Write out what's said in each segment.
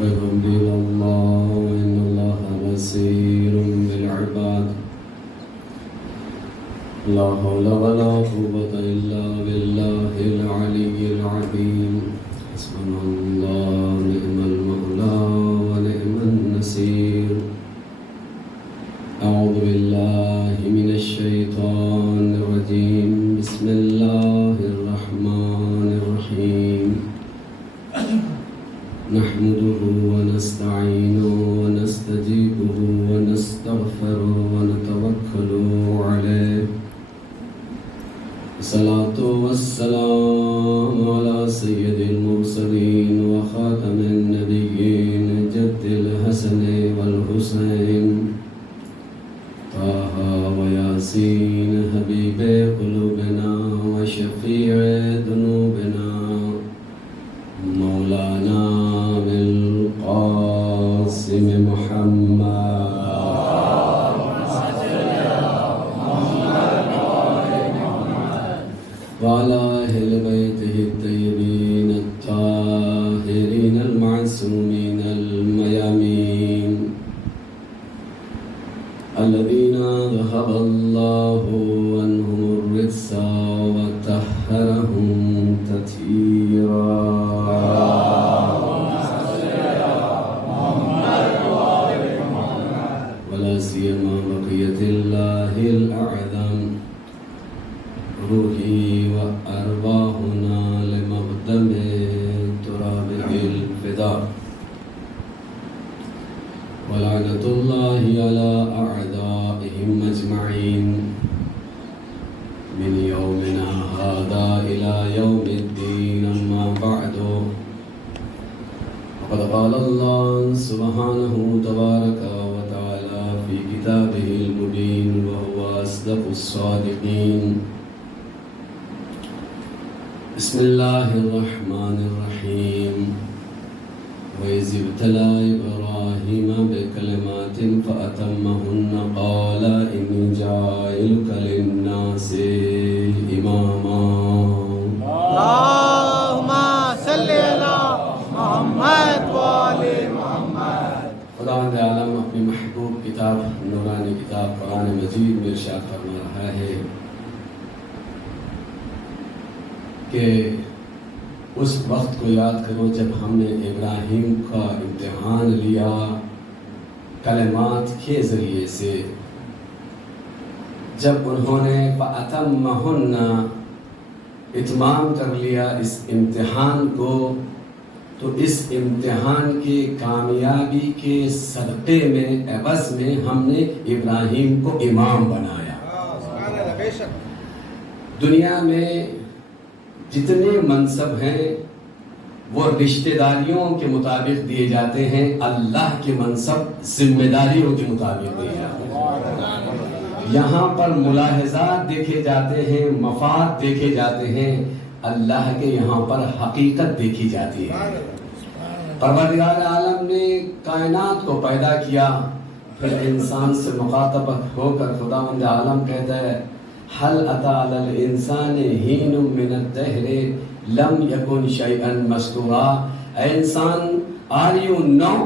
وابتغهم إلى الله إن الله بصير بالعباد لا حول ولا قوة إلا بالله العلي العظيم حسبنا الله نعم المولى ونعم النصير أعوذ بالله من الشيطان الرجيم بسم الله الرحمن الرحيم نحمده ونستعينه ونستجيبه ونستغفره ونتوكل عليه الصلاة والسلام على سيد المرسلين وخاتم النبيين جد الحسن والحسين طه وياسين حبيب قلوبنا وشفيع ذنوبنا مولانا بالقاسم محمد وعلى أهل بيته الطيبين الطاهرين المعصومين الميامين الذين ذهب الله عنهم الرجس وطهرهم تطهيرا ولا سيما بقية الله الأعظم روحي وأرواحنا لمقدم تراب الفداء ولعنة الله على أعدائهم أجمعين من يومنا هذا إلى يوم الدين أما بعد وقد قال الله سبحانه تبارك وتعالى في كتابه المبين وهو أصدق الصادقين بسم الله الرحمن الرحيم وإذ ابتلى إبراهيم بكلمات فأتمهن قال إني جاعلك للناس إماما اللهم صل على محمد وآل محمد. خداوند عالم اپنی محبوب کتاب نورانی کتاب قرآن مجید میں ارشاد فرما رہا ہے کہ اس وقت کو یاد کرو جب ہم نے ابراہیم کا امتحان لیا کلمات کے ذریعے سے، جب انہوں نے فَأَتَمَّهُنَّ اتمام کر لیا اس امتحان کو، تو اس امتحان کی کامیابی کے صدقے میں عوض میں ہم نے ابراہیم کو امام بنایا۔ دنیا میں جتنے منصب ہیں وہ رشتہ داریوں کے مطابق دیے جاتے ہیں، اللہ کے منصب ذمہ داریوں کے مطابق دیے جاتے ہیں۔ یہاں پر ملاحظات دیکھے جاتے ہیں، مفاد دیکھے جاتے ہیں، اللہ کے یہاں پر حقیقت دیکھی جاتی ہے۔ پروردگار عالم نے کائنات کو پیدا کیا، پھر انسان سے مخاطب ہو کر خداوند عالم کہتا ہے حل اتی علی الانسان حین من الدہر لم یکن شیئا مذکورا۔ اے انسان آر یو نو،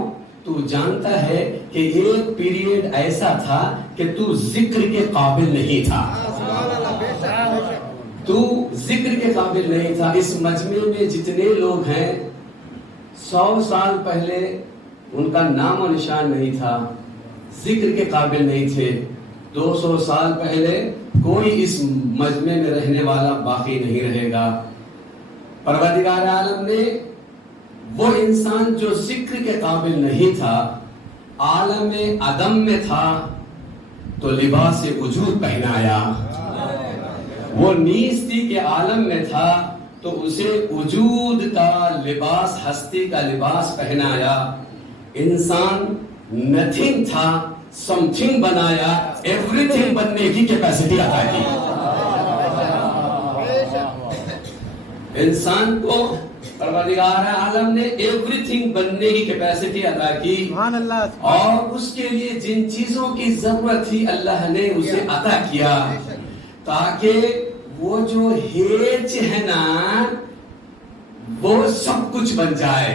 تو جانتا ہے کہ ایک پیریڈ ایسا تھا کہ تو ذکر کے قابل نہیں تھا، تو ذکر کے قابل نہیں تھا۔ اس مجمع میں جتنے لوگ ہیں 100 سال پہلے ان کا نام و نشان نہیں تھا، ذکر کے قابل نہیں تھے۔ 200 سال پہلے کوئی اس مجمع میں رہنے والا باقی نہیں رہے گا۔ پروردگار عالم نے وہ انسان جو ذکر کے قابل نہیں تھا، عالم عدم میں تھا، تو لباس وجود پہنایا۔ وہ نیستی کے عالم میں تھا تو اسے وجود کا لباس، ہستی کا لباس پہنایا۔ انسان نتھنگ تھا، سم تھنگ بنایا، ایوری تھنگ بننے کی کیپیسٹی عطا کی۔ انسان کو پروردگار عالم نے ایوری تھنگ بننے کی کیپیسٹی عطا کی، اور اس کے لیے جن چیزوں کی ضرورت تھی اللہ نے اسے عطا کیا، تاکہ وہ جو ہیچ ہے نا وہ سب کچھ بن جائے۔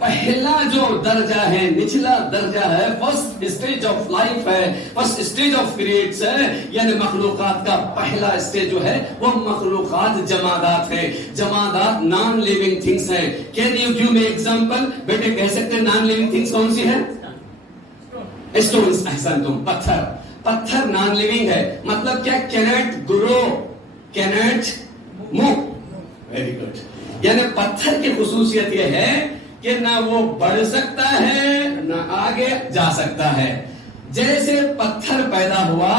پہلا جو درجہ ہے، نچلا درجہ ہے، فرسٹ اسٹیج آف لائف ہے، فرسٹ اسٹیج آف کریٹس ہے، یعنی مخلوقات کا پہلا اسٹیج جو ہے وہ مخلوقات جمادات ہے. جمادات نان لیونگ تھنگس ہیں. Can you give me example? بیٹے کہہ سکتے ہیں نان لیونگ تھنگس کون سی ہے؟ اسٹونز. احسنتم. پتھر. پتھر نان لیونگ ہے. مطلب کیا؟ کینٹ گرو، کینٹ موو. Very good. یعنی پتھر کی خصوصیت یہ ہے کہ نہ وہ بڑھ سکتا ہے نہ آگے جا سکتا ہے. جیسے پتھر پیدا ہوا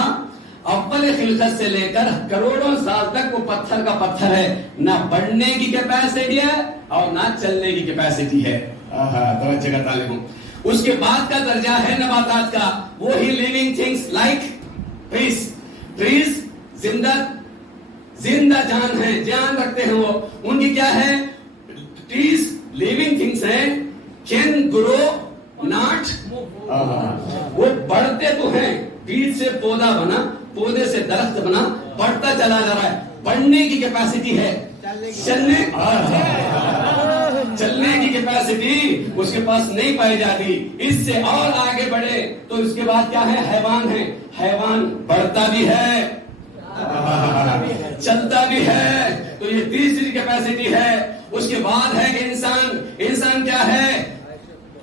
اول خلقت سے لے کر کروڑوں سال تک وہ پتھر کا پتھر ہے. نہ بڑھنے کی کیپیسٹی ہے اور نہ چلنے کی کیپیسٹی ہے. توجہ کا طالب ہوں. اس کے بعد کا درجہ ہے نباتات کا. وہی living things like trees. Trees زندہ جان ہیں، جان رکھتے ہیں. وہ ان کی کیا ہے؟ ٹریز لیونگ تھنگس ہیں. Can grow not. وہ بڑھتے تو ہیں. بیج سے پودا بنا، پودے سے درخت بنا، بڑھتا چلا جا رہا ہے. بڑھنے کی کیپیسٹی ہے. چلنے کی کیپیسٹی اس کے پاس نہیں پائی جاتی. اس سے اور آگے بڑھے تو اس کے بعد کیا ہے؟ حیوان ہے. حیوان بڑھتا بھی ہے، چلتا بھی ہے. تو یہ تیسری کیپیسٹی ہے. اس کے بعد ہے کہ انسان. انسان کیا ہے؟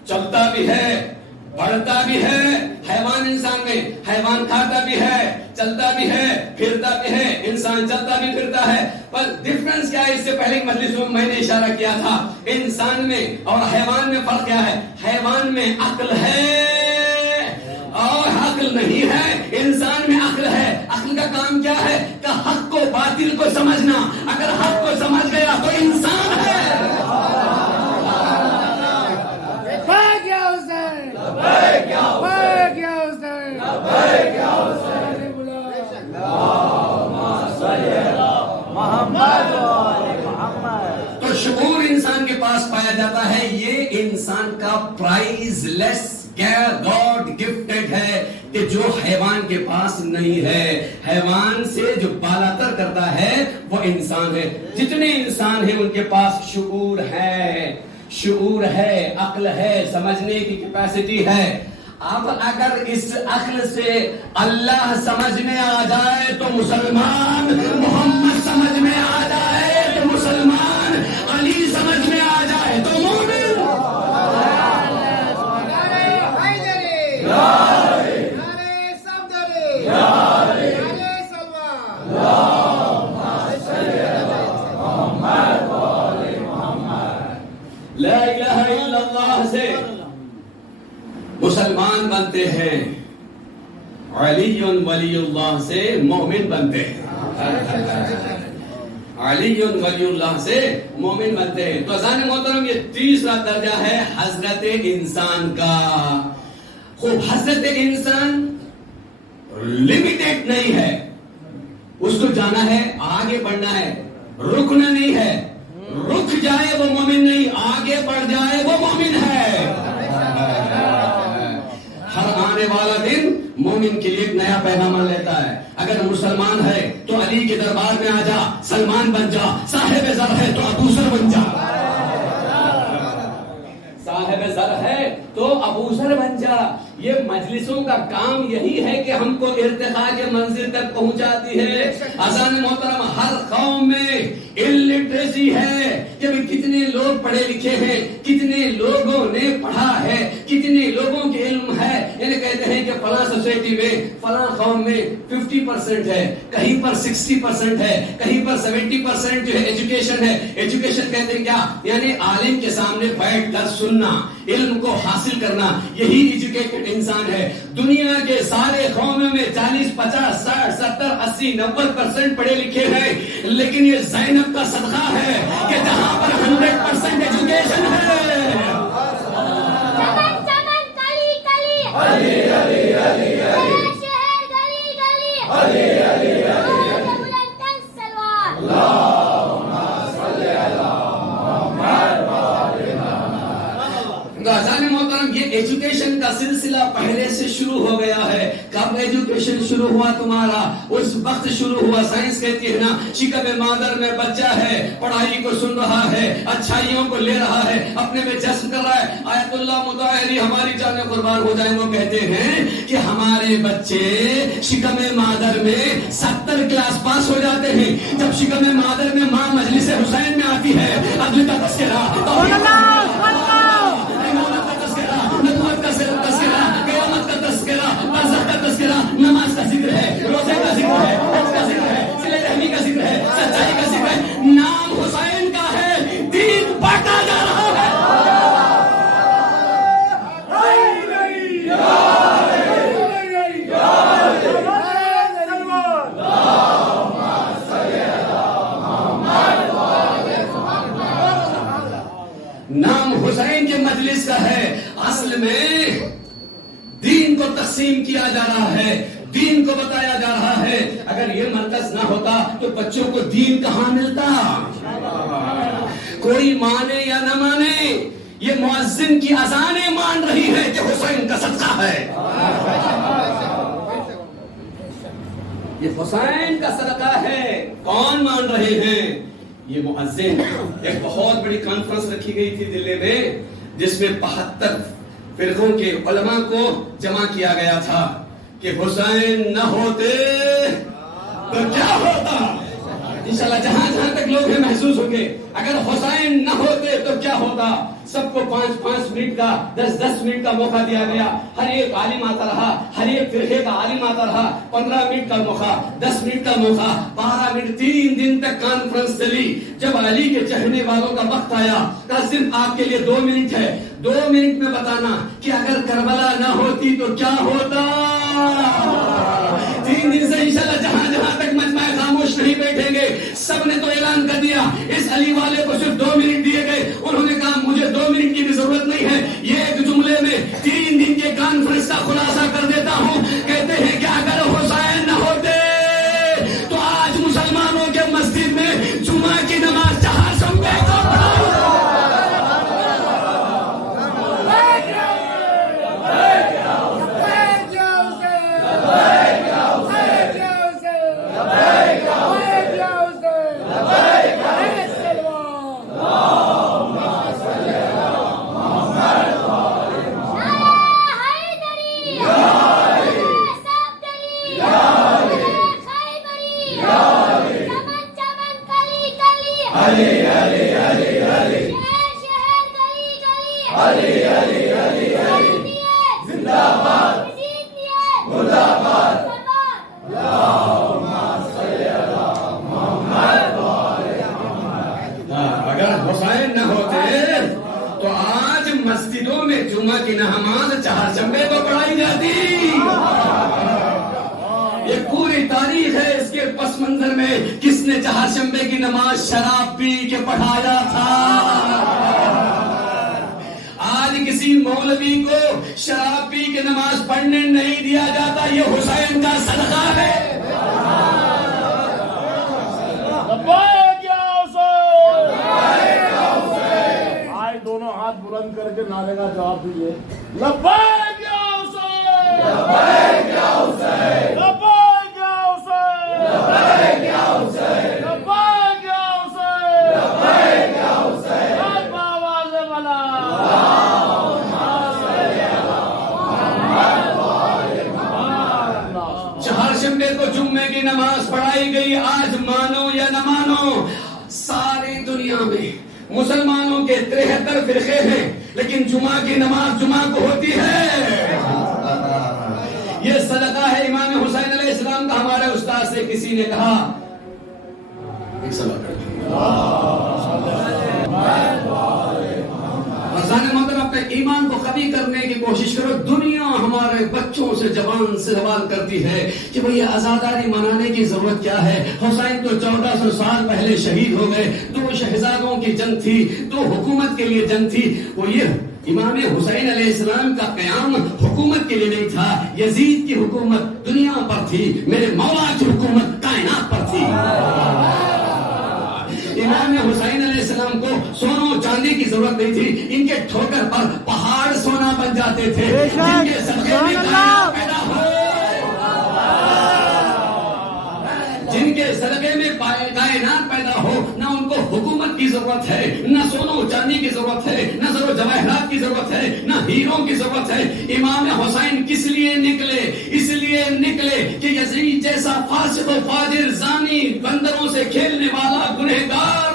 چلتا بھی ہے، بڑھتا بھی ہے. حیوان انسان میں، حیوان کھاتا بھی ہے، چلتا بھی ہے، پھرتا بھی ہے. انسان چلتا بھی پھرتا ہے. پر ڈفرنس کیا ہے؟ اس سے پہلے مجلس میں میں نے اشارہ کیا تھا. انسان میں اور حیوان میں فرق کیا ہے؟ حیوان میں عقل ہے اور عقل نہیں ہے. انسان میں عقل ہے. عقل کا کام کیا ہے؟ کہ حق کو باطل کو سمجھنا. اگر حق کو سمجھ گیا تو انسان ہے. تو شعور انسان کے پاس پایا جاتا ہے. یہ انسان کا پرائز لیس گاڈ گفٹڈ ہے کہ جو حیوان کے پاس نہیں ہے. حیوان سے جو بالاتر کرتا ہے وہ انسان ہے. جتنے انسان ہیں ان کے پاس شعور ہے، شعور ہے، عقل ہے، سمجھنے کی کیپیسٹی ہے. اب اگر اس عقل سے اللہ سمجھ میں آ جائے تو مسلمان، محمد سمجھ میں آ جائے تو مسلمان، علی سمجھ میں آ جائے تو مومن. لا الہ الا اللہ سے مسلمان بنتے ہیں، علی ولی اللہ سے مومن بنتے ہیں. علی ولی اللہ سے مومن بنتے ہیں. تو عزیزان محترم یہ تیسرا درجہ ہے حضرت انسان کا. خوب حضرت انسان لمیٹڈ نہیں ہے. اس کو جانا ہے، آگے بڑھنا ہے، رکنا نہیں ہے. رک جائے وہ مومن نہیں، آگے بڑھ جائے وہ مومن ہے. ہر آنے والا دن مومن کے لیے ایک نیا پیغام لیتا ہے. اگر مسلمان ہے تو علی کے دربار میں آ جا، سلمان بن جا. صاحب زر ہے تو ابو ذر بن جا. صاحب زر ہے تو ابو ذر بن جا. یہ مجلسوں کا کام یہی ہے کہ ہم کو ارتقاء کے منزل تک پہنچاتی ہے. عزیزان محترم ہر قوم میں الٹریسی ہے کہ کتنے لوگ پڑھے لکھے ہیں، کتنے لوگوں نے پڑھا ہے، کتنے لوگوں کے علم ہے. یعنی کہتے ہیں کہ فلاں سوسائٹی میں فلاں قوم میں 50% ہے، کہیں پر 60% ہے، کہیں پر 70% جو ہے ایجوکیشن ہے. ایجوکیشن کہتے ہیں کیا؟ یعنی عالم کے سامنے بیٹھ کر سننا، علم کو حاصل کرنا، یہی ایجوکیٹڈ انسان ہے. دنیا کے سارے قوموں میں 40 50 60 70 80 90% پڑھے لکھے ہیں. لیکن یہ زینب کا صدقہ ہے کہ جہاں پر 100% ایجوکیشن ہے. علی علی علی شہر گلی گلی علی علی علی اللهم صل علی محمد. محترم یہ ایجوکیشن کا سلسلہ پہلے سے شروع ہو گیا ہے. کب ایجوکیشن شروع ہوا تمہارا؟ اس وقت شروع ہوا. سائنس کہتی ہے نا شکم مادر میں بچہ ہے, پڑھائی کو سن رہا ہے, اچھائیوں کو لے رہا ہے, اپنے میں جذب کر رہا ہے. آیت اللہ مطہری ہماری جانیں قربان ہو جائیں, وہ کہتے ہیں کہ ہمارے بچے شکم مادر میں 70 کلاس پاس ہو جاتے ہیں. جب شکم مادر میں ماں مجلس حسین میں آتی ہے, عدل کا تذکرہ, نبوت کا تذکرہ, قیامت کا تذکرہ, برزخ کا تذکرہ, نماز کا ذکر ہے, روزے کا ذکر ہے, حج کا ذکر ہے, صلہ رحمی کا ذکر ہے, سچائی کا ذکر ہے, نام حسین کا ہے, دین بڑھتا جا رہا ہے. نام حسین کے مجلس کا ہے. اصل میں دین کو تقسیم کیا جا رہا ہے, دین کو بتایا جا رہا ہے. اگر یہ مرکز نہ ہوتا تو بچوں کو دین کہاں ملتا؟ کوئی مانے یا نہ مانے, یہ مؤذن کی اذانیں مان رہی ہے کہ حسین کا صدقہ ہے. یہ حسین کا صدقہ ہے. کون مان رہے ہیں؟ یہ مؤذن. ایک بہت بڑی کانفرنس رکھی گئی تھی دلی میں, جس میں 72 فرقوں کے علماء کو جمع کیا گیا تھا کہ حسین نہ ہوتے تو کیا ہوتا. انشاءاللہ جہاں جہاں تک لوگ ہیں محسوس ہوں گے, اگر حسین نہ ہوتے تو کیا ہوتا. سب کو 5-5 منٹ کا 10-10 منٹ کا موقع دیا گیا. ہر ایک عالم آتا رہا, ہر ایک فرقے کا عالم آتا رہا. 15 منٹ کا موقع, 10 منٹ کا موقع, 12 منٹ, 3 دن تک کانفرنس چلی. جب علی کے چہنے والوں کا وقت آیا, کہا صرف آپ کے لیے 2 منٹ ہے, 2 منٹ میں بتانا کہ اگر کربلا نہ ہوتی تو کیا ہوتا. 3 دن سے انشاءاللہ جہاں جہاں تک مجمع خاموش نہیں بیٹھیں گے, سب نے تو اعلان کر دیا. اس علی والے کو صرف 2 منٹ دیے گئے. انہوں نے کہا مجھے 2 منٹ کی بھی ضرورت نہیں ہے, یہ ایک جملے میں 3 دن کے کانفرنس کا خلاصہ کر دیتا ہوں. کہتے ہیں کہ اگر حسین نہ ہوتے تو آج مسلمانوں کے مسجد میں جمعہ کی نماز 4 شنبے کو پڑھائی. اگر حسین نہ ہوتے تو آج مسجدوں میں جمعہ کی نماز 4 شنبے کو پڑھائی جاتی. یہ پوری تاریخ ہے. اس کے پس منظر میں کس نے 4 شنبے کی نماز شراب پی کے پڑھایا تھا؟ آج کسی مولوی کو شراب پی کے نماز پڑھنے نہیں دیا جاتا. یہ حسین کا صدقہ ہے. دونوں ہاتھ بلند کر کے نعرے کا جواب دیجیے. لبیک یا حسین, لبیک یا حسین, لبیک یا حسین, لبیک یا حسین, لبیک یا حسین, لبیک یا حسین. آواز والا 4 شنبے کو جمعے کی نماز پڑھائی گئی. آج مانو یا نہ مانو, ساری دنیا میں مسلمانوں کے 73 فرقے ہیں, لیکن جمعہ کی نماز جمعہ کو ہوتی ہے. یہ صدقہ ہے امام حسین علیہ السلام کا. ہمارے استاد سے کسی نے کہا, ایک سوال محترم اپنے ایمان کو قوی کرنے کی کوشش کرو. دنیا ہمارے بچوں سے زبان سے سوال کرتی ہے کہ بھئی آزاداری منانے کی ضرورت کیا ہے. حسین تو 1400 سال پہلے شہید ہو گئے. 2 شہزادوں کی جنگ تھی, 2 حکومت کے لیے جنگ تھی. وہ یہ امام حسین علیہ السلام کا قیام حکومت کے لیے نہیں تھا. یزید کی حکومت دنیا پر تھی, میرے مولا کی حکومت کائنات پر تھی. امام حسین علیہ السلام کو سونا و چاندی کی ضرورت نہیں تھی. ان کے ٹھوکر پر پہاڑ سونا بن جاتے تھے، بے جن شک، کے صدقے سبحان میں اللہ، کائنات پیدا ہو، جن کے صدقے میں کائنات پیدا ہو، نہ ان کو حکومت کی ضرورت ہے، نہ سونا و چاندی کی ضرورت ہے، نہ زر و جواہرات کی ضرورت ہے، نہ ہیروں کی ضرورت ہے۔ امام حسین کس لیے نکلے؟ اس لیے نکلے کہ یزید جیسا فاسق و فاجر، زانی، بندروں سے کھیلنے والا گنہگار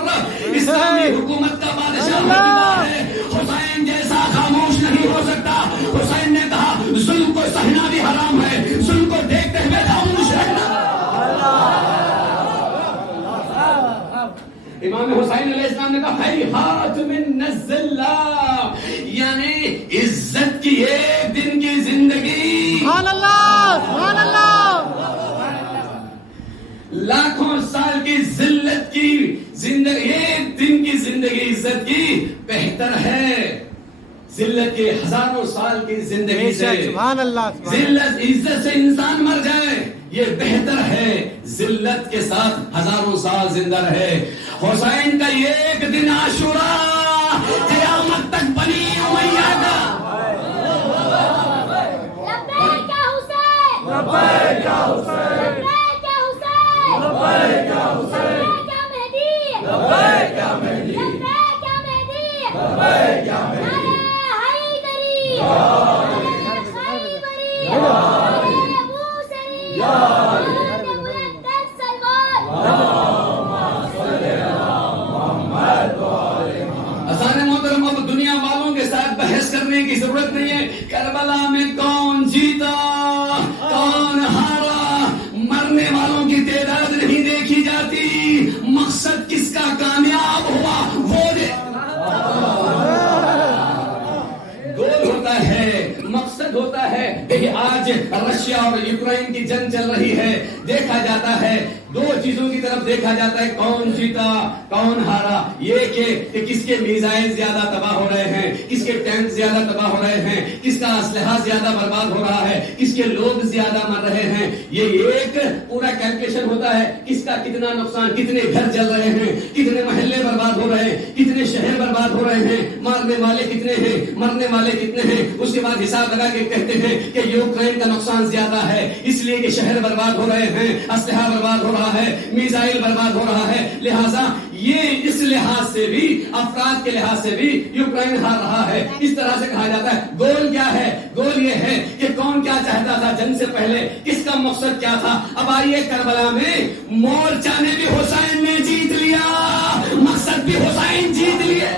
اسلامی حکومت کا بادشاہ ہوتا ہے۔ حسین جیسا خاموش نہیں ہو سکتا۔ حسین نے کہا ظلم کو سہنا بھی حرام ہے، ظلم کو دیکھتے ہوئے خاموش رہنا۔ امام حسین علیہ السلام نے کہا ہیہات من الذلہ، یعنی عزت کی ایک دن کی زندگی سبحان اللہ، سبحان اللہ، لاکھوں سال کی ذلت کی زندگی، ایک دن کی زندگی عزت کی بہتر ہے ذلت کے ہزاروں سال کی زندگی سے۔ سبحان اللہ، ذلت عزت سے انسان مر جائے یہ بہتر ہے ذلت کے ساتھ ہزاروں سال زندہ رہے۔ حسین کا ایک دن عاشورہ قیامت تک بنی امیہ کا۔ لبیک یا حسین، لبیک یا حسین، لبیک یا حسین، لبیک یا حسین، لبیک یا مہدی، لبیک یا مہدی، لبیک یا مہدی، لبیک یا مہدی، نعرہ حیدری، نعرہ خیبری، نعرہ بوسری، نعرہ بلند تر سلمان۔ حسین محترم، اب دنیا والوں کے ساتھ بحث کرنے کی ضرورت نہیں ہے۔ کربلا میں کون جیتا کون ہارا، مرنے والوں کی تعداد نہیں دیکھی جاتی، مقصد کس کا کامیاب ہوا وہ گول ہوتا ہے، مقصد ہوتا ہے۔ کہ آج رشیا اور یوکرین کی جنگ چل رہی ہے، دیکھا جاتا ہے دو چیزوں کی طرف دیکھا جاتا ہے، کون جیتا کون ہارا۔ یہ کہ کس کے میزائل زیادہ تباہ ہو رہے ہیں، کس کے ٹینک زیادہ تباہ ہو رہے ہیں، کس کا اسلحہ زیادہ برباد ہو رہا ہے، کس کے لوگ زیادہ مر رہے ہیں۔ یہ ایک پورا کیلکولیشن ہوتا ہے، کس کا کتنا نقصان، کتنے گھر جل رہے ہیں، کتنے محلے برباد ہو رہے ہیں، کتنے شہر برباد ہو رہے ہیں، مارنے والے کتنے ہیں، مرنے والے کتنے ہیں۔ اس کے بعد حساب لگا کے کہتے ہیں کہ یوکرین کا نقصان زیادہ ہے، اس لیے کہ شہر برباد ہو رہے ہیں، اسلحہ برباد ہو رہا ہے، میزائل برباد ہو رہا ہے، لہٰذا یہ اس لحاظ سے بھی، افراد کے لحاظ سے بھی یوکرین ہار رہا ہے۔ اس طرح سے کہا جاتا ہے گول کیا ہے؟ گول یہ ہے کہ کون کیا چاہتا تھا جنگ سے پہلے، کس کا مقصد کیا تھا۔ اب آئیے کربلا میں مورچہ نے بھی حسین نے جیت لیا، مقصد بھی حسین جیت لیا۔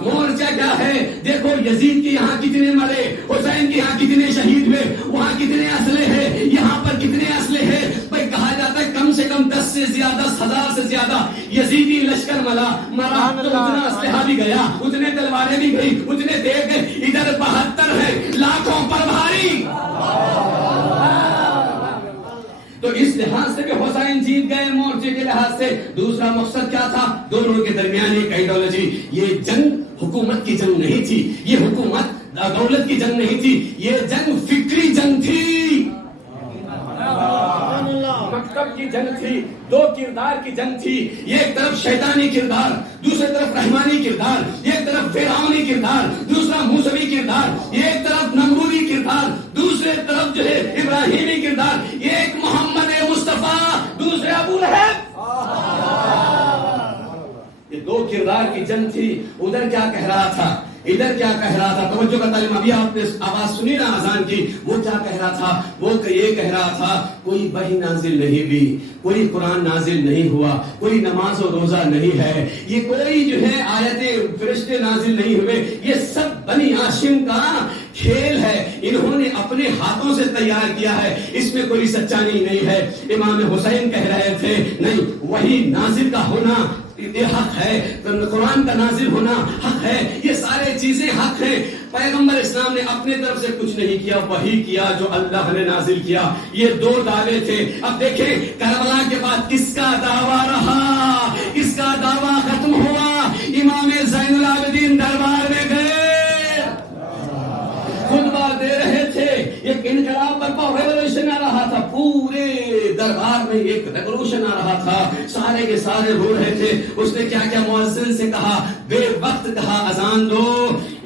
مورچہ کیا ہے؟ دیکھو یزید کے یہاں کتنے مرے، حسین کے یہاں کتنے شہید ہوئے، وہاں کتنے اسلحے ہیں، یہاں پر کتنے اسلحے ہیں۔ بھائی کہا جاتا ہے کم سے کم 10 سے زیادہ، 10,000 سے زیادہ یزیدی لشکر مرا تو اتنا اسلحہ بھی گیا، اتنے تلواریں بھی گئی، اتنے دیکھ گئے۔ ادھر 72 ہے، لاکھوں پر بھاری۔ تو اس لحاظ سے بھی حسین جیت گئے مورچے کے لحاظ سے۔ دوسرا مقصد کیا تھا؟ دونوں کے درمیان ایک آئیڈیالوجی۔ یہ جنگ حکومت کی جنگ نہیں تھی، یہ حکومت دولت کی جنگ نہیں تھی، یہ جنگ فکری جنگ تھی، مکتب کی جنگ تھی، دو کردار کی جنگ تھی۔ ایک طرف شیطانی کردار، دوسری طرف رحمانی کردار، ایک طرف فرعونی کردار، دوسرا موسوی کردار، ایک طرف نمروری کردار، دوسرے طرف جو ہے ابراہیمی کردار، ایک محمد مصطفیٰ، دوسرے ابو لہب۔ یہ دو کردار کی جنگ تھی۔ ادھر کیا کہہ رہا تھا، ادھر کیا کہہ رہا تھا؟ توجہ کا تعلیم، ابھی آپ نے آواز سنی نا اذان کی، وہ کیا کہہ رہا تھا؟ وہ یہ کہہ رہا تھا کوئی وحی نازل نہیں ہوئی، کوئی قرآن نازل نہیں ہوا، کوئی نماز و روزہ نہیں ہے، یہ کوئی جو ہے آیتیں فرشتے نازل نہیں ہوئے، یہ سب بنی ہاشم کا کھیل ہے، انہوں نے اپنے ہاتھوں سے تیار کیا ہے، اس میں کوئی سچائی نہیں ہے۔ امام حسین کہہ رہے تھے نہیں، وحی نازل کا ہونا یہ حق ہے، قرآن کا نازل ہونا حق ہے، یہ سارے چیزیں حق ہیں۔ پیغمبر اسلام نے اپنے طرف سے کچھ نہیں کیا، وہی کیا جو اللہ نے نازل کیا۔ یہ دو دعوے تھے۔ اب دیکھیں کربلا کے بعد کس کا دعویٰ رہا، کس کا دعویٰ ختم ہوا؟ امام زین العابدین دربار میں گئے، خطبہ دے رہے تھے، ایک انقلاب برپا، ریولوشن آ رہا تھا، پورے دربار میں ایک ریولوشن آ رہا تھا, سارے کے سارے رو رہے تھے. اس نے کیا کیا مؤذن سے کہا, بے وقت کہا اذان دو.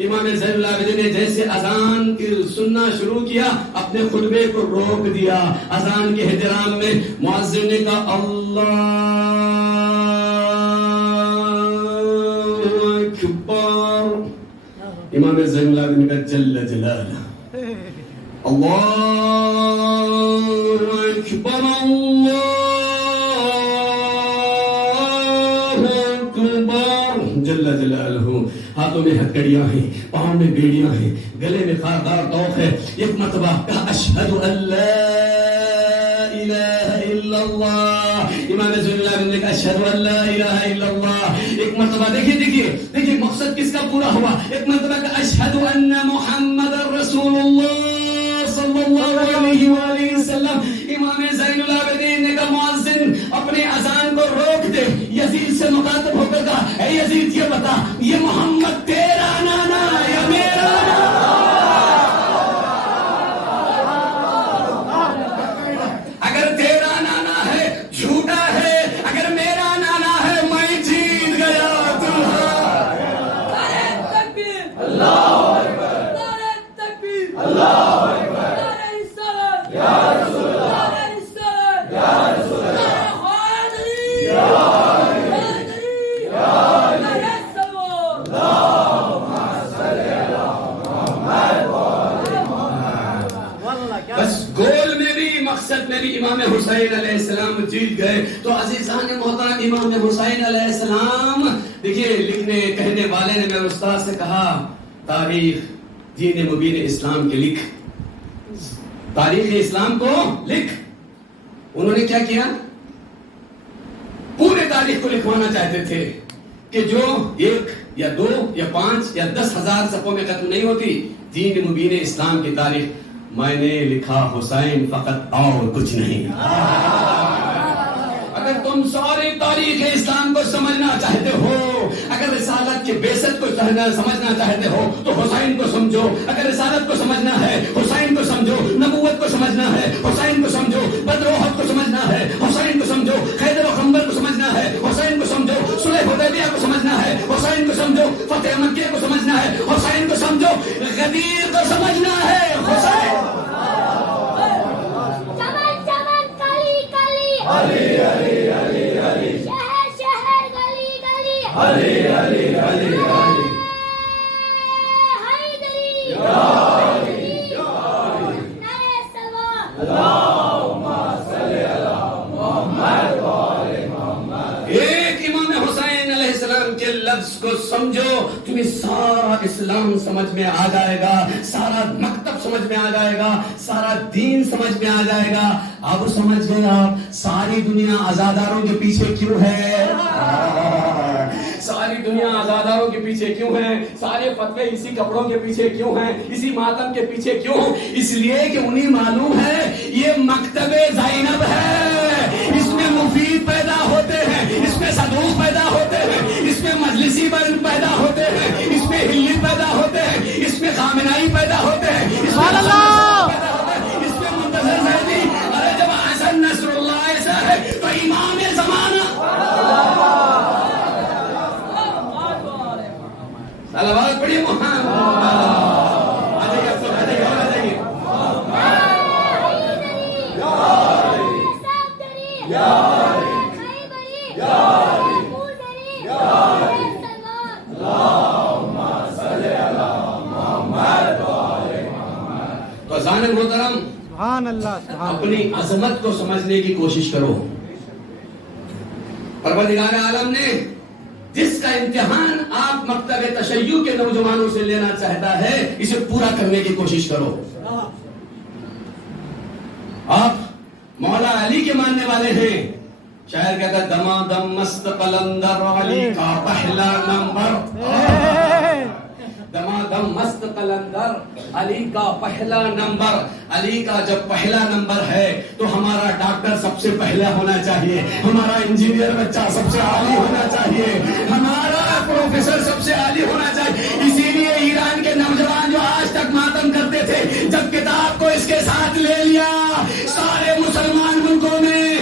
امام زین العابدین نے جیسے اذان کی سننا شروع کیا, اپنے خطبے کو روک دیا. اذان کے احترام میں مؤذن نے کہا اللہ اکبر. امام زین العابدین نے کہا جل جلالہ اللہ اکبر اللہ اکبر جل جلالہ. ہاتھوں میں ہتھکڑیاں ہیں, پاؤں میں بیڑیاں ہیں, گلے میں خاردار توق ہے. ایک مرتبہ کہا اشہد ان لا الہ الا اللہ. امام زین العابدین نے کہا اشہد ان لا الہ الا اللہ. ایک مرتبہ دیکھیے مقصد کس کا پورا ہوا. ایک مرتبہ کہا اشہد ان محمد رسول اللہ صلی اللہ علیہ وآلہ وسلم. امام زین العابدین نے کہا مؤذن اپنے اذان کو روک دے. یزید سے مخاطب ہو کر کہا اے یزید یہ بتا, یہ محمد تیرا نانا یا میرا نانا؟ اگر تیرا نانا ہے جھوٹا ہے, اگر میرا نانا ہے میں جیت گیا. نعرہ تکبیر, اللہ اکبر, نعرہ تکبیر, اللہ اکبر, نعرہ رسالت, یا رسول اللہ, نعرہ رسالت, یا رسول اللہ, نعرہ حیدری, یا حیدری, یا نعرہ سلوان. اللہم صلی علی محمد بس گول میں بھی مقصد میں بھی امام حسین علیہ السلام جیت گئے. تو عزیزان محترم امام حسین علیہ السلام دیکھیے لکھنے کہنے والے نے میرے استاد سے کہا تاریخ دین مبین اسلام کے لکھ, تاریخ اسلام کو لکھ. انہوں نے کیا کیا, پورے تاریخ کو لکھوانا چاہتے تھے کہ جو 1 یا 2 یا 5 یا 10,000 صفوں میں ختم نہیں ہوتی. دین مبین اسلام کی تاریخ میں نے لکھا حسین فقط اور کچھ نہیں. اگر تم ساری تاریخ اسلام کو سمجھنا چاہتے ہو, اگر رسالت کے بیست کو سمجھنا چاہتے ہو تو حسین کو سمجھو. اگر رسالت کو سمجھنا ہے حسین کو سمجھو, نبوت کو سمجھنا ہے حسین کو سمجھو, بدر و احد کو سمجھنا ہے حسین کو سمجھو, خیبر و خنبر کو سمجھنا ہے حسین کو سمجھو, صلح حدیبیہ کو سمجھنا ہے حسین کو سمجھو, فتح مکہ کو سمجھنا ہے حسین کو سمجھو, غدیر کو سمجھنا ہے حسین. چمن چمن کلی کلی, علی علی علی علی, شہر شہر گلی گلی, علی علی علی علی, حیدری, نعرہ سلوان. اللہم صلی علی محمد وآل محمد. ایک امام حسین علیہ السلام کے لفظ کو سمجھو, تمہیں سارا اسلام سمجھ میں آ جائے گا, سارا مکتب سمجھ میں آ جائے گا, سارا دین سمجھ میں آ جائے گا. اب سمجھ گئے آپ ساری دنیا عزاداروں کے پیچھے کیوں ہے, ساری دنیا عزاداروں کے پیچھے کیوں ہے, سارے فتوے اسی کپڑوں کے پیچھے کیوں ہیں, اسی ماتم کے پیچھے کیوں؟ اس لیے کہ انہیں معلوم ہے یہ مکتب زینب ہے, اس میں مفید پیدا ہوتے ہیں, اس میں صدوق پیدا ہوتے ہیں, اس میں مجلسی پیدا ہوتے ہیں, اس میں ہلی پیدا ہوتے ہیں, اس میں خامنائی پیدا ہوتے ہیں, اس میں پیدا ہوتے ہیں, اس میں منتظر زیدی. ارے جب حسن نصر اللہ ایسا ہے تو امام زمانہ صلوات پڑھیے محمد. آ جائیے اب تو آ جائیے اور آ جائیے. تو اذان محترم سبحان اللہ, اپنی عظمت کو سمجھنے کی کوشش کرو. پروردگار عالم نے جس کا امتحان آپ مکتب تشیع کے نوجوانوں سے لینا چاہتا ہے اسے پورا کرنے کی کوشش کرو. آپ مولا علی کے ماننے والے ہیں. شاعر کہتا ہے دما دم مست قلندر علی کا پہلا نمبر, دما دم مست قلندر علی کا پہلا نمبر. علی کا جب پہلا نمبر ہے تو ہمارا ڈاکٹر سب سے پہلا ہونا چاہیے, ہمارا انجینئر بچہ سب سے عالی ہونا چاہیے, ہمارا پروفیسر سب سے عالی ہونا چاہیے. اسی لیے ایران کے نوجوان جو آج تک ماتم کرتے تھے, جب کتاب کو اس کے ساتھ لے لیا سارے مسلمان ملکوں میں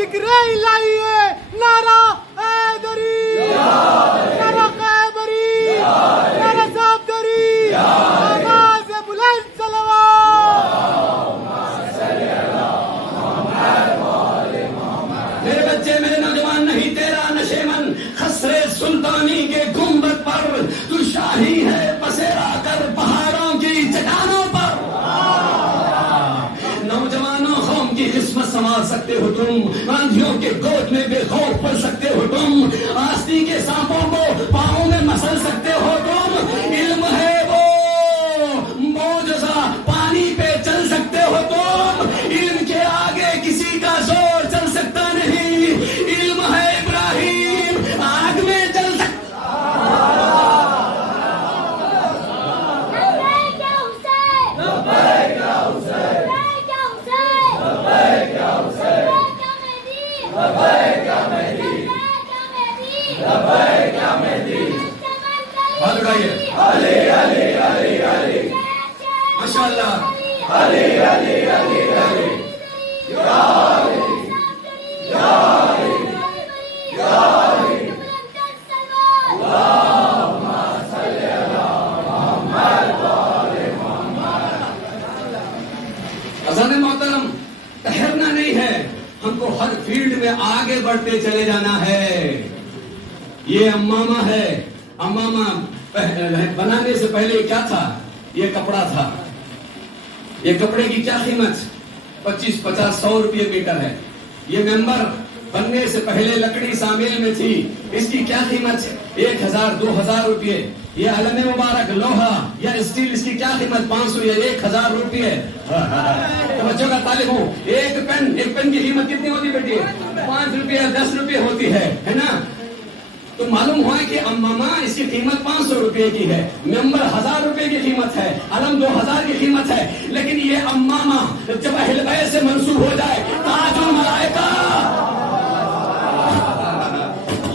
ذکر الہی ہے نعرہ حیدری، نعرہ خیبری، نعرہ صفدری، آواز بلند صلوات۔ میرے بچے میرے نوجوان نہیں تیرا نشیمن خسرے سلطانی کے گنبد پر، تو شاہی ہے بسیرا کر پہاڑوں کی چٹانوں پر۔ نوجوانوں قوم کی قسمت سنوار سکتے ہو تم، آندھیوں کے گود میں بے خوف پڑ سکتے ہو تم، آستی کے سانپوں کو پاؤں میں مسل سکتے ہو تم۔ علم ہے وہ معجزہ پانی پہ چل سکتے ہو تم، علم کے آگے کسی کا زور چل سکتا نہیں۔ علم ہے ابراہیم آگ میں چل سکتا۔ لبیک یا حسین، لبیک یا حسین، لبیک یا حسین، لبیک یا حسین، لبیک یا مہدی، لبیک یا مہدی، لبیک یا مہدی، لبیک یا مہدی۔ ہاتھ اٹھائیے، علی علی علی علی، ماشاءاللہ۔ علی علی علی علی، یا علی یا علی یا علی، اللہم صلی علی محمد وآل محمد۔ اذان محترم، ٹھہرنا نہیں ہے، ہم کو ہر فیلڈ میں آگے بڑھتے چلے جانا ہے۔ یہ امامہ ہے، امامہ بنانے سے پہلے کیا تھا؟ یہ کپڑا تھا۔ یہ کپڑے کی کیا قیمت؟ 25 50 100 روپے میٹر ہے۔ یہ ممبر بننے سے پہلے لکڑی شامل میں تھی، اس کی کیا قیمت ہے؟ 1000 2000 روپے۔ یہ علم مبارک لوہا یا اسٹیل، اس کی کیا قیمت؟ 500 یا 1000 روپے۔ بچوں کا طالب ہوں، ایک پین کی قیمت کتنی ہوتی بیٹی؟ 5 روپے یا 10 روپے ہوتی ہے نا؟ تو معلوم ہوا کہ امامہ اس کی قیمت 500 روپے کی ہے، ممبر 1000 روپے کی قیمت ہے، علم 2000 کی قیمت ہے۔ لیکن یہ امامہ جب اہل بیت سے منسوب ہو جائے، تاج الملائکہ،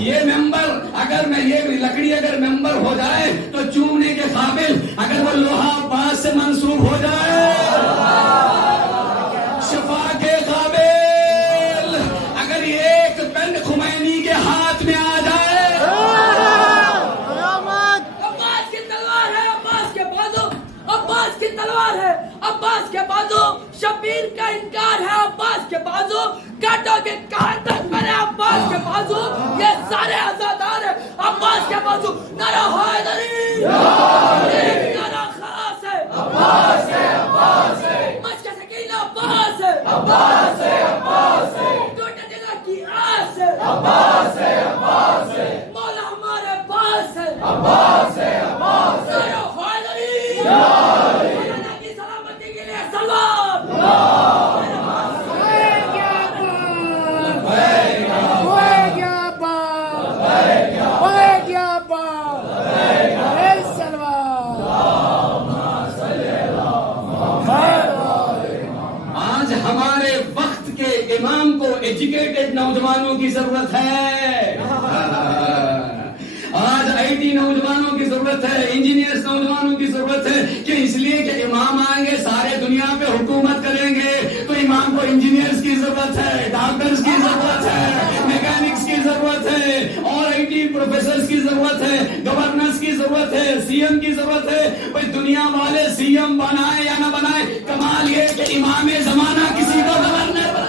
یہ ممبر اگر میں یہ لکڑی اگر ممبر ہو جائے تو چومنے کے قابل، اگر وہ لوہا عباس سے منسوب ہو جائے شفا کے قابل، اگر ایک پن خمینی کے ہاتھ میں آ جائے، عباس کی تلوار ہے، عباس کے بازو، عباس کی تلوار ہے، عباس کے بازو، شبیر کا انکار ہے، عباس کے بازو، کاٹوں کے کہاں تک پر ہے، عباس کے بازو، یہ سارے عزادار ہیں، عباس کے بازو۔ نعرہ حیدری، نعرہ خاص ہے، عباس ہے، عباس ہے، مشک سکینہ عباس ہے، عباس ہے، عباس ہے، ٹوٹے دلوں کی آس ہے، عباس ہے، عباس ہے، مولا ہمارے پاس ہے، عباس ہے، عباس ہے، نعرہ حیدری، یا علی، مولانا کی سلامتی کے لیے سلام۔ آج ہمارے وقت کے امام کو ایجوکیٹڈ نوجوانوں کی ضرورت ہے، آج آئی ٹی نوجوانوں کی ضرورت ہے، انجینئرز نوجوانوں کی ضرورت ہے، کہ اس لیے کہ امام آئیں گے سارے دنیا پہ حکومت کریں گے، تو امام کو انجینئرز کی ضرورت ہے، ڈاکٹرز کی ضرورت ہے، میکینکس کی ضرورت ہے، اور آئی ٹی پروفیسرز کی ضرورت ہے، گورنرز کی ضرورت ہے، سی ایم کی ضرورت ہے۔ بھائی دنیا والے سی ایم بنائے یا نہ بنائے، کمال یہ کہ امام زمانہ کسی کو گورنر بنا۔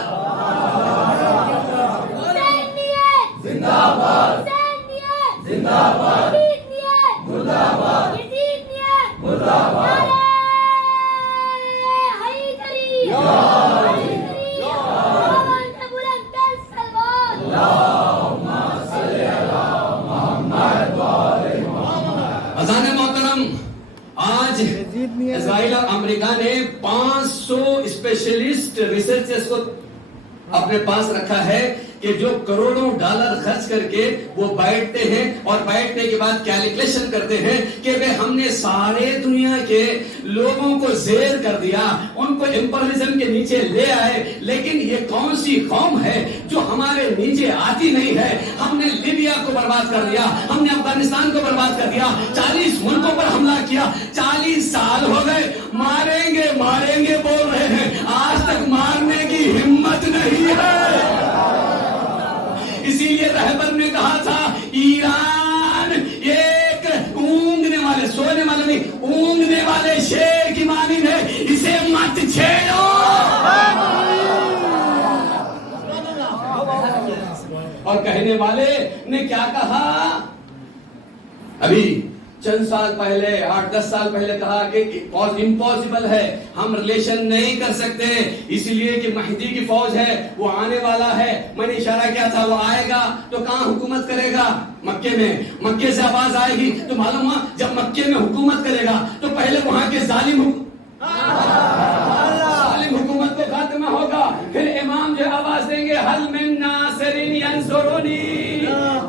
حسینیت زندہ باد، حسینیت زندہ باد، یزیدیت مردہ باد، یزیدیت مردہ باد، حیدری حیدری آواز بلند کر سلوات۔ اللہم صلی علی محمد وآل محمد۔ اذان محترم، آج اسرائیل اور امریکہ نے 500 اسپیشلسٹ ریسرچرز کو اپنے پاس رکھا ہے کہ جو کروڑوں ڈالر خرچ کر کے وہ بیٹھتے ہیں اور بیٹھنے کے بعد کیلکولیشن کرتے ہیں کہ ہم نے سارے دنیا کے لوگوں کو زیر کر دیا، ان کو امپریلزم کے نیچے لے آئے، لیکن یہ کون سی قوم ہے جو ہمارے نیچے آتی نہیں ہے؟ ہم نے لیبیا کو برباد کر دیا، ہم نے افغانستان کو برباد کر دیا، 40 ملکوں پر حملہ کیا، 40 سال ہو گئے، ماریں گے بول رہے ہیں، آج تک مارنے کی ہمت نہیں ہے۔ کہا تھا ایران ایک اونگنے والے، سونے والے نہیں، اونگنے والے شیر کی مانند ہے، اسے مت چھیڑو. اور کہنے والے نے کیا کہا؟ ابھی چند سال پہلے، 8-10 سال پہلے کہا کہ امپاسبل ہے، ہم ریلیشن نہیں کر سکتے اس لیے کہ مہدی کی فوج ہے، وہ آنے والا ہے. میں نے اشارہ کیا تھا وہ آئے گا تو کہاں حکومت کرے گا؟ مکے میں. مکے سے آواز آئے گی تو معلوم ہوا جب مکے میں حکومت کرے گا تو پہلے وہاں کے ظالم حکومت کو خاتمہ ہوگا، پھر امام جو آواز دیں گے حل من ناصرین ینصرونی.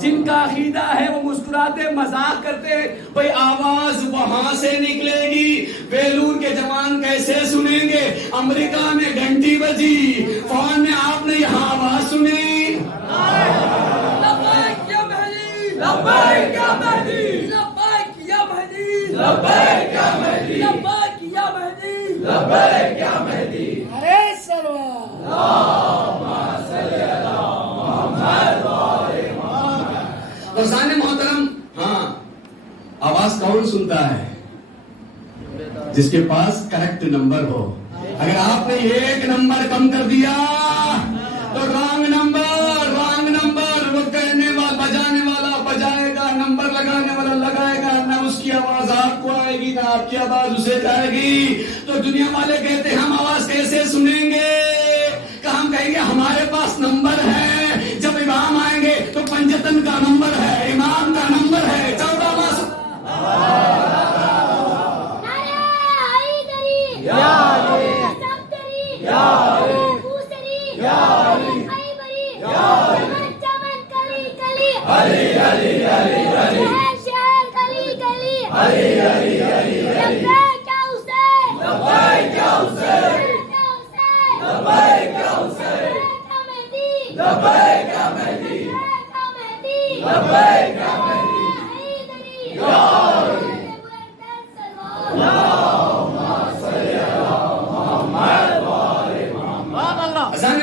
جن کا عقیدہ ہے وہ مسکراتے مذاق کرتے ہیں، بھئی آواز وہاں سے نکلے گی. بیلور کے جوان کیسے سنیں گے؟ امریکہ میں گھنٹی بجی، فون میں آپ نے یہاں آواز سنی. لبیک یا مہدی، لبیک یا مہدی، لبیک یا مہدی، لبیک یا مہدی، لبیک یا مہدی، لبیک یا مہدی. ارے سلوان دوستان محترم، ہاں آواز کون سنتا ہے؟ جس کے پاس کریکٹ نمبر ہو. اگر آپ نے ایک نمبر کم کر دیا تو رانگ نمبر، وہ کہنے والا بجانے والا بجائے گا، نمبر لگانے والا لگائے گا، نہ اس کی آواز آپ کو آئے گی نہ آپ کی آواز اسے جائے گی. تو دنیا والے کہتے ہیں ہم آواز کیسے سنیں گے؟ کہ ہم کہیں گے ہمارے پاس نمبر ہے، جب امام آئیں گے تو پنجتن کا نمبر ہے، امام کا نمبر ہے 14 ماس.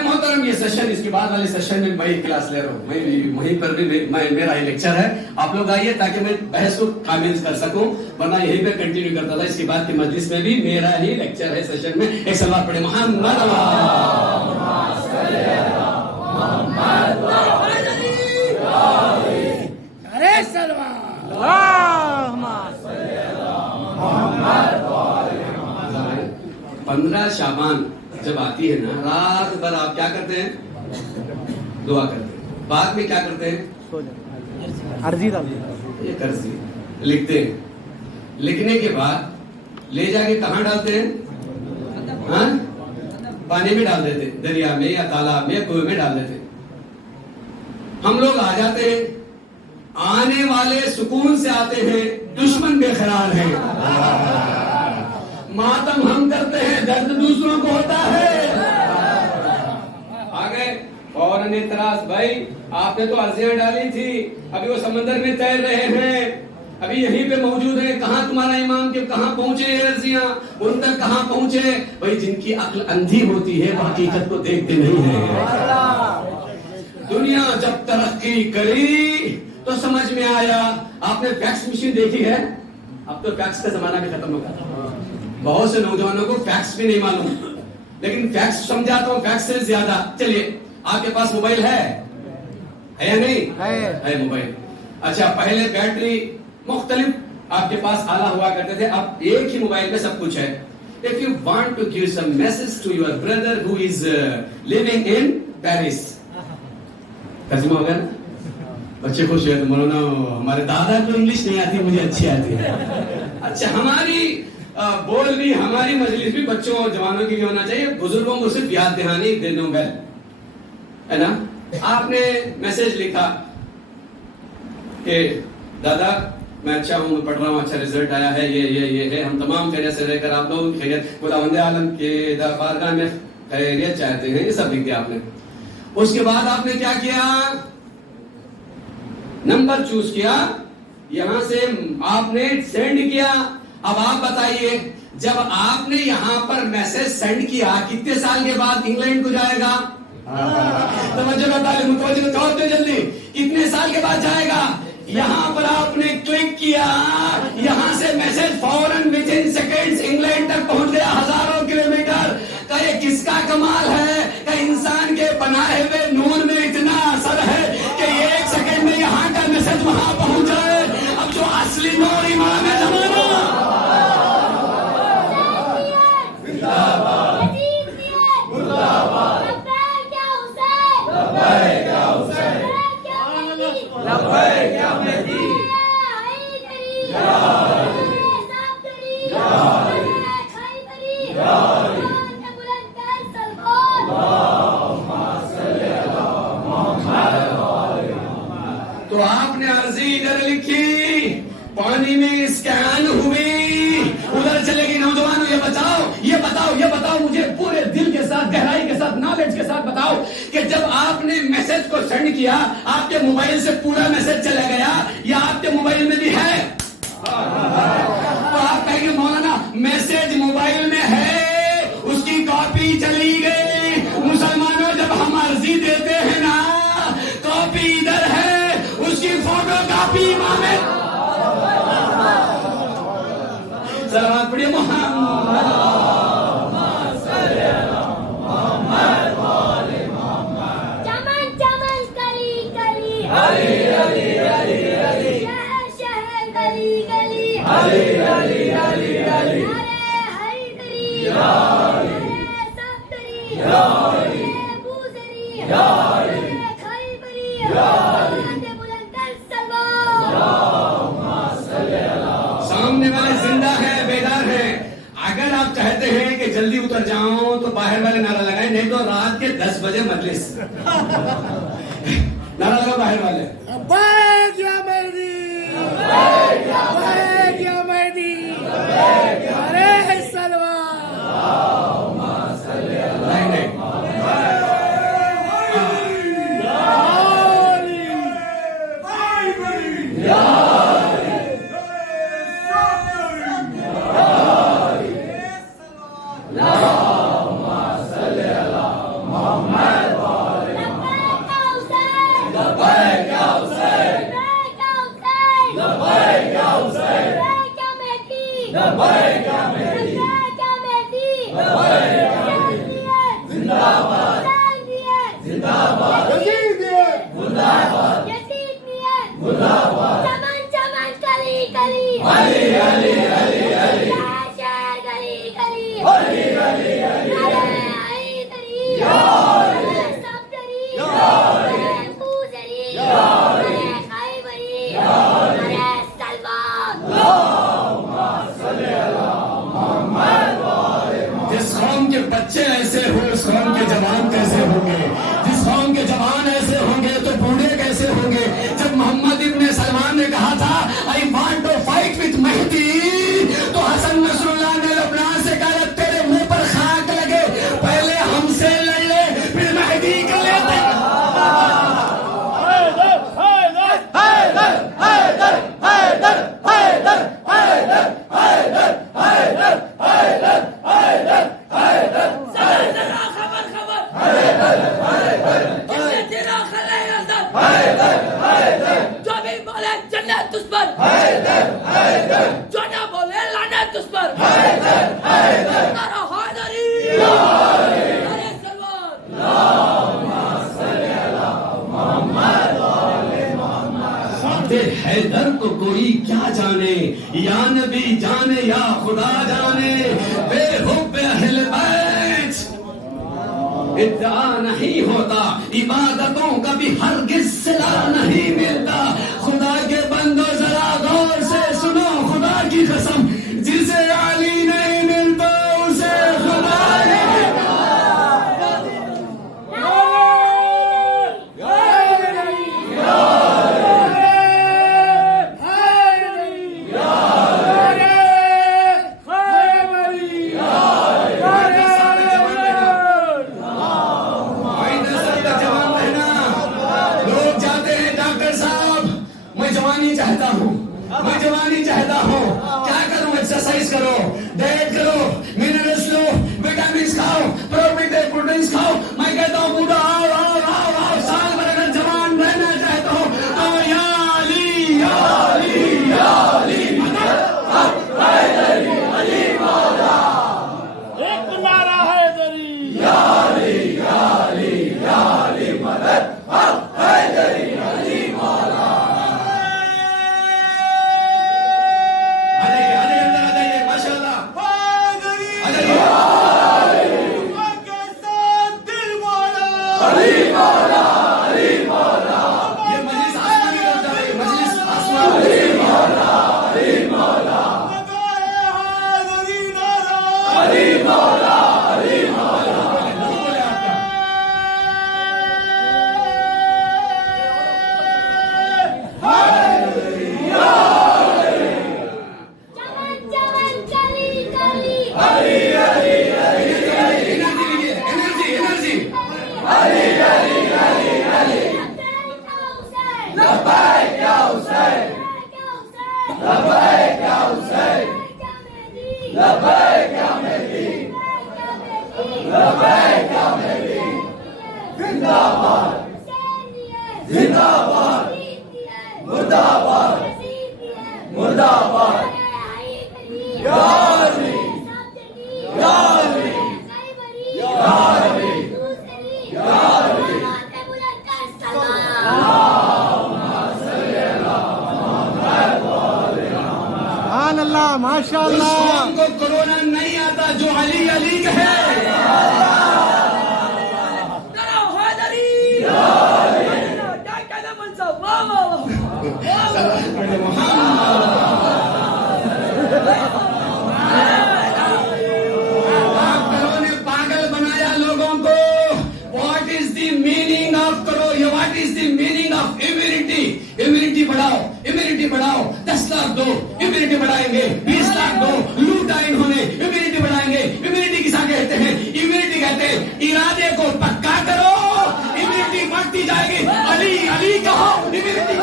محترم یہ سیشن، اس کے بعد والے سیشن میں میں کلاس لے رہا ہوں، میں وہیں پر بھی میرا ہی لیکچر ہے. آپ لوگ آئیے تاکہ میں بحث کو کامل کر سکوں، ورنہ یہیں پہ کنٹینیو کرتا تھا. اس کے بعد کی مجلس میں بھی میرا ہی لیکچر ہے سیشن میں. ایک سلوات پڑھے محمد ارے سلوان 15 شعبان جب آتی ہے نا، رات بھر آپ کیا کرتے ہیں؟ دعا کرتے ہیں. بعد میں کیا کرتے ہیں؟ عرضی یہ قرضی لکھتے ہیں. لکھنے کے بعد لے جا کے کہاں ڈالتے ہیں؟ ہاں پانی میں ڈال دیتے، دریا میں یا تالاب میں یا کنویں میں ڈال دیتے. ہم لوگ آ جاتے ہیں، آنے والے سکون سے آتے ہیں، دشمن بے قرار ہیں. ماتم ہم کرتے ہیں، درد دوسروں کو ہوتا ہے. آگے فوراً اعتراض، بھائی آپ نے تو عرضیاں ڈالی تھی، ابھی وہ سمندر میں تیر رہے ہیں، ابھی یہیں پہ موجود ہیں، کہاں تمہارا امام کے کہاں پہنچے یہ عرضیاں، ان تک کہاں پہنچے؟ بھائی جن کی عقل اندھی ہوتی ہے وہ حقیقت کو دیکھتے نہیں ہیں. دنیا جب ترقی کری تو سمجھ میں آیا. آپ نے فیکس مشین دیکھی ہے؟ اب تو فیکس کا زمانہ بھی ختم ہو گیا. بہت سے نوجوانوں کو فیکس بھی نہیں معلوم، لیکن فیکس سمجھاتا ہوں فیکس سے زیادہ. چلیے آپ کے پاس موبائل ہے یا نہیں؟ ہے موبائل. اچھا پہلے بیٹری مختلف آپ کے پاس آلہ ہوا کرتے تھے، اب ایک ہی موبائل میں سب کچھ ہے. If you want to give some message to your brother who is living in Paris، ترجمہ ہو گیا نا؟ بچے خوش ہوئے. مولانا ہمارے دادا کو انگلش نہیں آتی، مجھے اچھی آتی ہے. اچھا ہماری بول بھی، ہماری مجلس بھی بچوں اور جوانوں کی بھی ہونا چاہیے. بزرگوں کو صرف یاد دہانی دے دوں گا، ہے نا. آپ نے میسج لکھا کہ دادا میں اچھا ہوں، میں پڑھ رہا ہوں، اچھا رزلٹ آیا ہے، یہ ہے، ہم تمام خیریت سے رہ کر آپ لوگوں کی خیریت خداوند عالم کے بارگاہ میں خیریت چاہتے ہیں. یہ سب لکھ دیا آپ نے. اس کے بعد آپ نے کیا کیا؟ نمبر چوز کیا، یہاں سے آپ نے سینڈ کیا. اب آپ بتائیے جب آپ نے یہاں پر میسج سینڈ کیا کتنے سال کے بعد انگلینڈ کو جائے گا؟ توجہ کا تعلیم، متوجہ جلدی، کتنے سال کے بعد پتا جائے گا. یہاں پر آپ نے کلک کیا, یہاں سے میسج فوراً ود ان سیکنڈز انگلینڈ تک پہنچ گیا, ہزاروں کلومیٹر. کہ یہ کس کا کمال ہے کہ انسان کے بنائے ہوئے نور میں اتنا اثر ہے کہ ایک سیکنڈ میں یہاں کا میسج وہاں پہنچ جائے. اب جو اصلی نور امام زمانہ تو آپ نے عرضی ادھر لکھی, پانی میں اسکین ہوئی, ادھر چلے گی. نوجوانوں یہ بتاؤ مجھے پورے دل کے ساتھ, گہرائی کے ساتھ, نالج کے ساتھ بتاؤ کہ جب آپ نے میسج کو سینڈ کیا, آپ کے موبائل سے پورا میسج چلا گیا یا آپ کے موبائل میں بھی ہے؟ تو آپ کہیں گے مولانا میسج موبائل میں ہے, اس کی کاپی چلی گئی. مسلمانوں جب ہم عرضی دیتے ہیں نا, کاپی ادھر ہے, اس کی فوٹو کاپی امام. سلامات پڑھیے محمد. چمن چمن کلی کلی, شہر شہر گلی گلی, نعرے حیدری, نعرے صفدری, نعرے بوذری, نعرے خیبری, بلند بلند السلوات. سامنے والے زندہ ہیں, بیدار ہیں. اگر آپ چاہتے ہیں کہ جلدی اتر جاؤں تو باہر والے نعرہ لگائیں, نہیں تو رات کے 10 بجے مجلس. نعرہ لگاؤ باہر والے. لبیک یا مہدی, لبیک یا مہدی, نعرہ سلوات. نہیں چمن چمن کلی کلی, شہر شہر گلی گلی, نعرے حیدری, نعرے صفدری, نعرے بوذری, نعرے خیبری, نعرے سلوات. جس قوم کے بچے ایسے ہو, اس قوم کے جوان کیسے ہوں گے؟ جس قوم کے جوان ایسے ہوں گے تو بوڑھے کیسے ہوں گے؟ جب محمد ابن سلمان نے کہا تھا I want to fight with مہدی, تو حسن نصر اللہ نے لبنان سے کہا تیرے منہ پر خاک لگے, پہلے ہم سے لڑ لے پھر مہدی کر لیتے. جو بھی بولے جنت اس پر, جو نہ بولے لعنت اس پر. نعرہ حیدری, نعرہ سلوات. حیدر کو کوئی کیا جانے, یا نبی جانے یا خدا جانے, بے حب اہل بیت ادعا نہیں ہوتا, عبادتوں کا بھی ہرگز صلہ نہیں ملتا. خدا کے بندو ذرا غور سے سنو, خدا کی قسم جسے علی نہیں ملتا اسے خدا نہیں ملتا. میں جوانی چاہتا ہوں, کیا کروں؟ ایکسرسائز کرو, ڈائٹ کرو, منرلس لو, وٹامنس کھاؤ, پروٹینس کھاؤ. میں کہتا ہوں بوڑھا آؤ, سال بھر اگر جوان رہنا چاہتا ہوں تو یا حسین لبیک یا لبیک حسین یا حسین لبیک یا مہدی لبیک یا مہدی زندہ باد زندہ باد مردہ باد مردہ باد یا علی یا علی یا علی یا علی سبحان اللہ ماشاء اس اللہ. قوم کو کرونا نہیں آتا جو علی علی کہے. نعرہ حیدری ڈاکٹر نمن صاحب واہ واہ ڈاکٹروں نے پاگل بنایا لوگوں کو. What is the meaning of what is the meaning of immunity. Immunity بڑھاؤ امیونٹی بڑھاؤ. 10 لاکھ دو امیونٹی بڑھائیں گے. 20 لاکھ دو لوٹا انہوں نے امیونٹی بڑھائیں گے. امیونٹی کسا کہتے ہیں؟ امیونٹی کہتے ہیں ارادے کو پکا کرو امیونٹی بڑھتی جائے گی. علی علی کہو امیونٹی.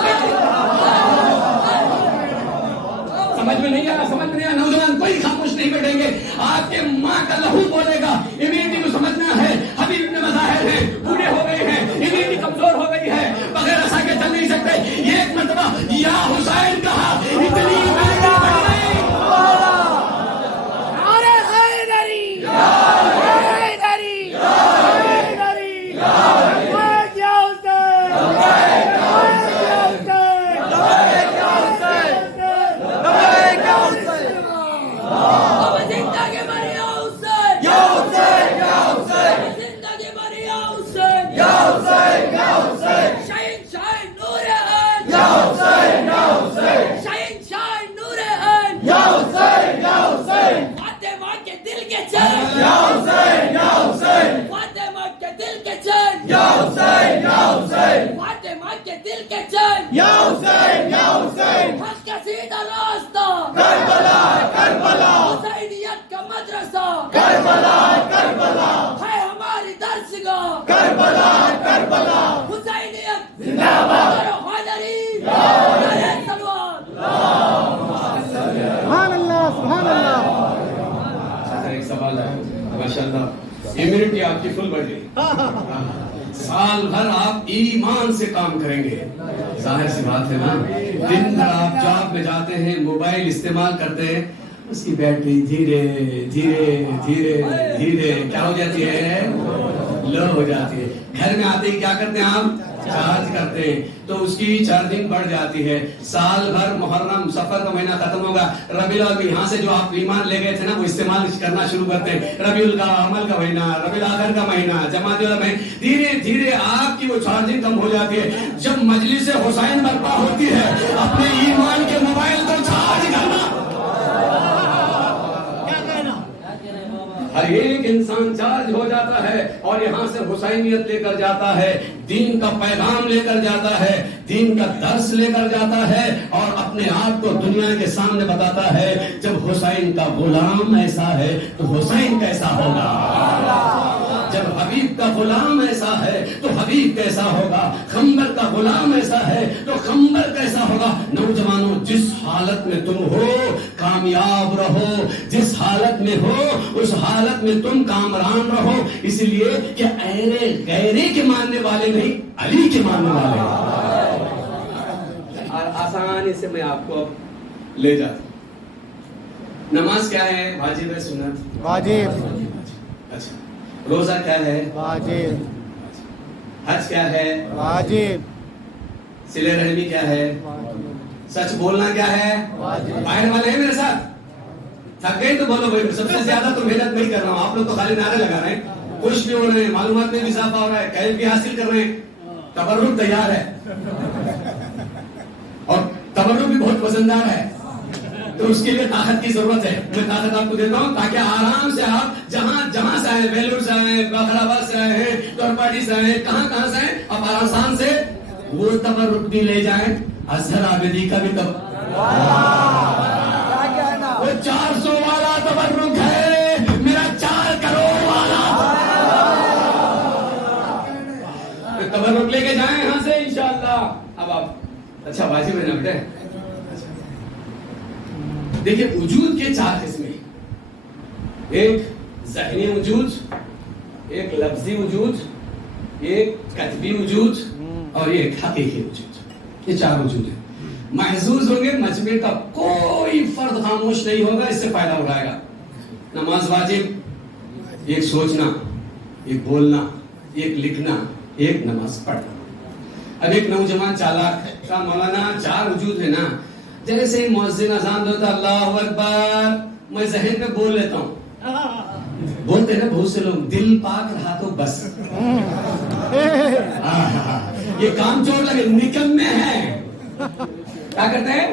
سمجھ میں نہیں آیا سمجھ میں نہیں آیا. نوجوان کوئی خاموش نہیں بیٹھیں گے. آپ کے ماں کا لہو بولے گا. امیونٹی کو سمجھنا ہے. حبیب ابن مظاہر ہیں بوڑھے ہو گئے ہیں امیونٹی کمزور ہو گئی ہے بغیر ایسا کے چل نہیں سکتے. یہ ایک مرتبہ یا حسین کہا اتنی امیونٹی بڑھ گئی. نعرہ حیدری حیدری حیدری لبیک یا حسین لبیک یا حسین لبیک یا حسین اب زندگی بری یا حسین یا حسین یا حسین زندگی بری یا حسین یا حسین یا حسین شہین شاہین نور عین یا حسین یا حسین شہین شاہین نور عین یا حسین یا حسین فاطمہ کے دل کے چین یا حسین یا حسین فاطمہ کے دل کے چین یا حسین یا حسین فاطمہ کے دل کے چین یا حسین یا حسین حق کا سیدھا راستہ کربلا کربلا حسینیت کا مدرسہ کربلا کربلا ہے ہماری درسگاہ کربلا کربلا حسینیت زندہ باد نعرہ حیدری نعرہ تلوار سبحان اللہ سبحان اللہ. ایک سوال ہے ماشاءاللہ امیونٹی آپ کی فل بڑھ گئی. سال بھر آپ ایمان سے کام کریں گے. ظاہر سی بات ہے نا. دن بھر آپ جاب میں جاتے ہیں موبائل استعمال کرتے ہیں اس کی بیٹری دھیرے دھیرے دھیرے دھیرے کیا ہو جاتی ہے؟ لو ہو جاتی ہے. گھر میں آتے ہی کیا کرتے ہیں آپ؟ چارج کرتے ہیں تو اس کی چارجنگ بڑھ جاتی ہے. سال بھر محرم سفر کا مہینہ ختم ہوگا. ربیع الاول یہاں سے جو آپ ایمان لے گئے تھے نا وہ استعمال کرنا شروع کرتے ہیں. ربیع الاول کا مہینہ ربیع الاخر کا مہینہ جمادی الاول میں دھیرے دھیرے آپ کی وہ چارجنگ کم ہو جاتی ہے. جب مجلس حسین برپا ہوتی ہے اپنے ایمان کے موبائل کو چارج کرنا. ہر ایک انسان چارج ہو جاتا ہے اور یہاں سے حسینیت لے کر جاتا ہے. دین کا پیغام لے کر جاتا ہے. دین کا درس لے کر جاتا ہے اور اپنے آپ کو دنیا کے سامنے بتاتا ہے. جب حسین کا غلام ایسا ہے تو حسین کیسا ہوگا. جب حبیب کا غلام ایسا ہے تو حبیب کیسا ہوگا. خنبر کا غلام ایسا ہے تو خنبر کیسا ہوگا. نوجوانوں جس حالت میں تم ہو کامیاب رہو. جس حالت میں ہو اس حالت میں تم کامران رہو. اس لیے کہ غیرے کے ماننے والے نہیں علی کے ماننے والے ہیں. اور آسانی سے میں آپ کو اب لے جاتا ہوں. نماز کیا ہے؟ واجب ہے سنت؟ واجب. اچھا. روزہ کیا ہے؟ واجب. حج کیا ہے؟ واجب. صلہ رحمی کیا ہے؟ سچ بولنا کیا ہے؟ باہر والے ہیں میرے ساتھ؟ تھک گئے تو بولو بھائی. سب سے زیادہ تو محنت نہیں کر رہا ہوں. آپ لوگ تو خالی نعرے لگا رہے ہیں. خوش بھی ہو رہے ہیں. معلومات میں بھی اضافہ ہو رہا ہے. کیف بھی حاصل کر رہے ہیں. تبرک تیار ہے اور تبرک بھی بہت وزندار ہے. تو اس کے لیے طاقت کی ضرورت ہے. میں طاقت آپ کو دیتا ہوں تاکہ آرام سے آپ جہاں سے آئے بیلور سے آئے بخارآباد سے آئے ہیں تورپاٹی سے آئے کہاں سے آئے آپ آسان سے وہ تبرک بھی لے جائیں. اظہر عابدی کا بھی وہ 400 والا تبرک ہے. میرا 4 کروڑ والا تبرک لے کے جائیں یہاں سے انشاءاللہ. اب آپ اچھا واجب ہے نا بیٹے. دیکھیے وجود کے 4 قسمیں، ایک ذہنی وجود، ایک لفظی وجود، ایک کتبی وجود اور ایک حقیقی وجود. یہ 4 وجود ہیں. محظوظ ہوں گے مجمع کا کوئی فرد خاموش نہیں ہوگا، اس سے فائدہ اٹھائے گا. نماز واجب، ایک سوچنا، ایک بولنا، ایک لکھنا، ایک نماز پڑھنا. اب ایک نوجوان چالاک کا مولانا 4 وجود ہے نا، جیسے ہی مؤذن اذان دیتا اللہ اکبر میں ذہن میں بول لیتا ہوں. بولتے ہیں نا بہت سے لوگ دل پاک رہا تو بس. یہ کام چور لگے نکلنے ہیں. کیا کرتے ہیں؟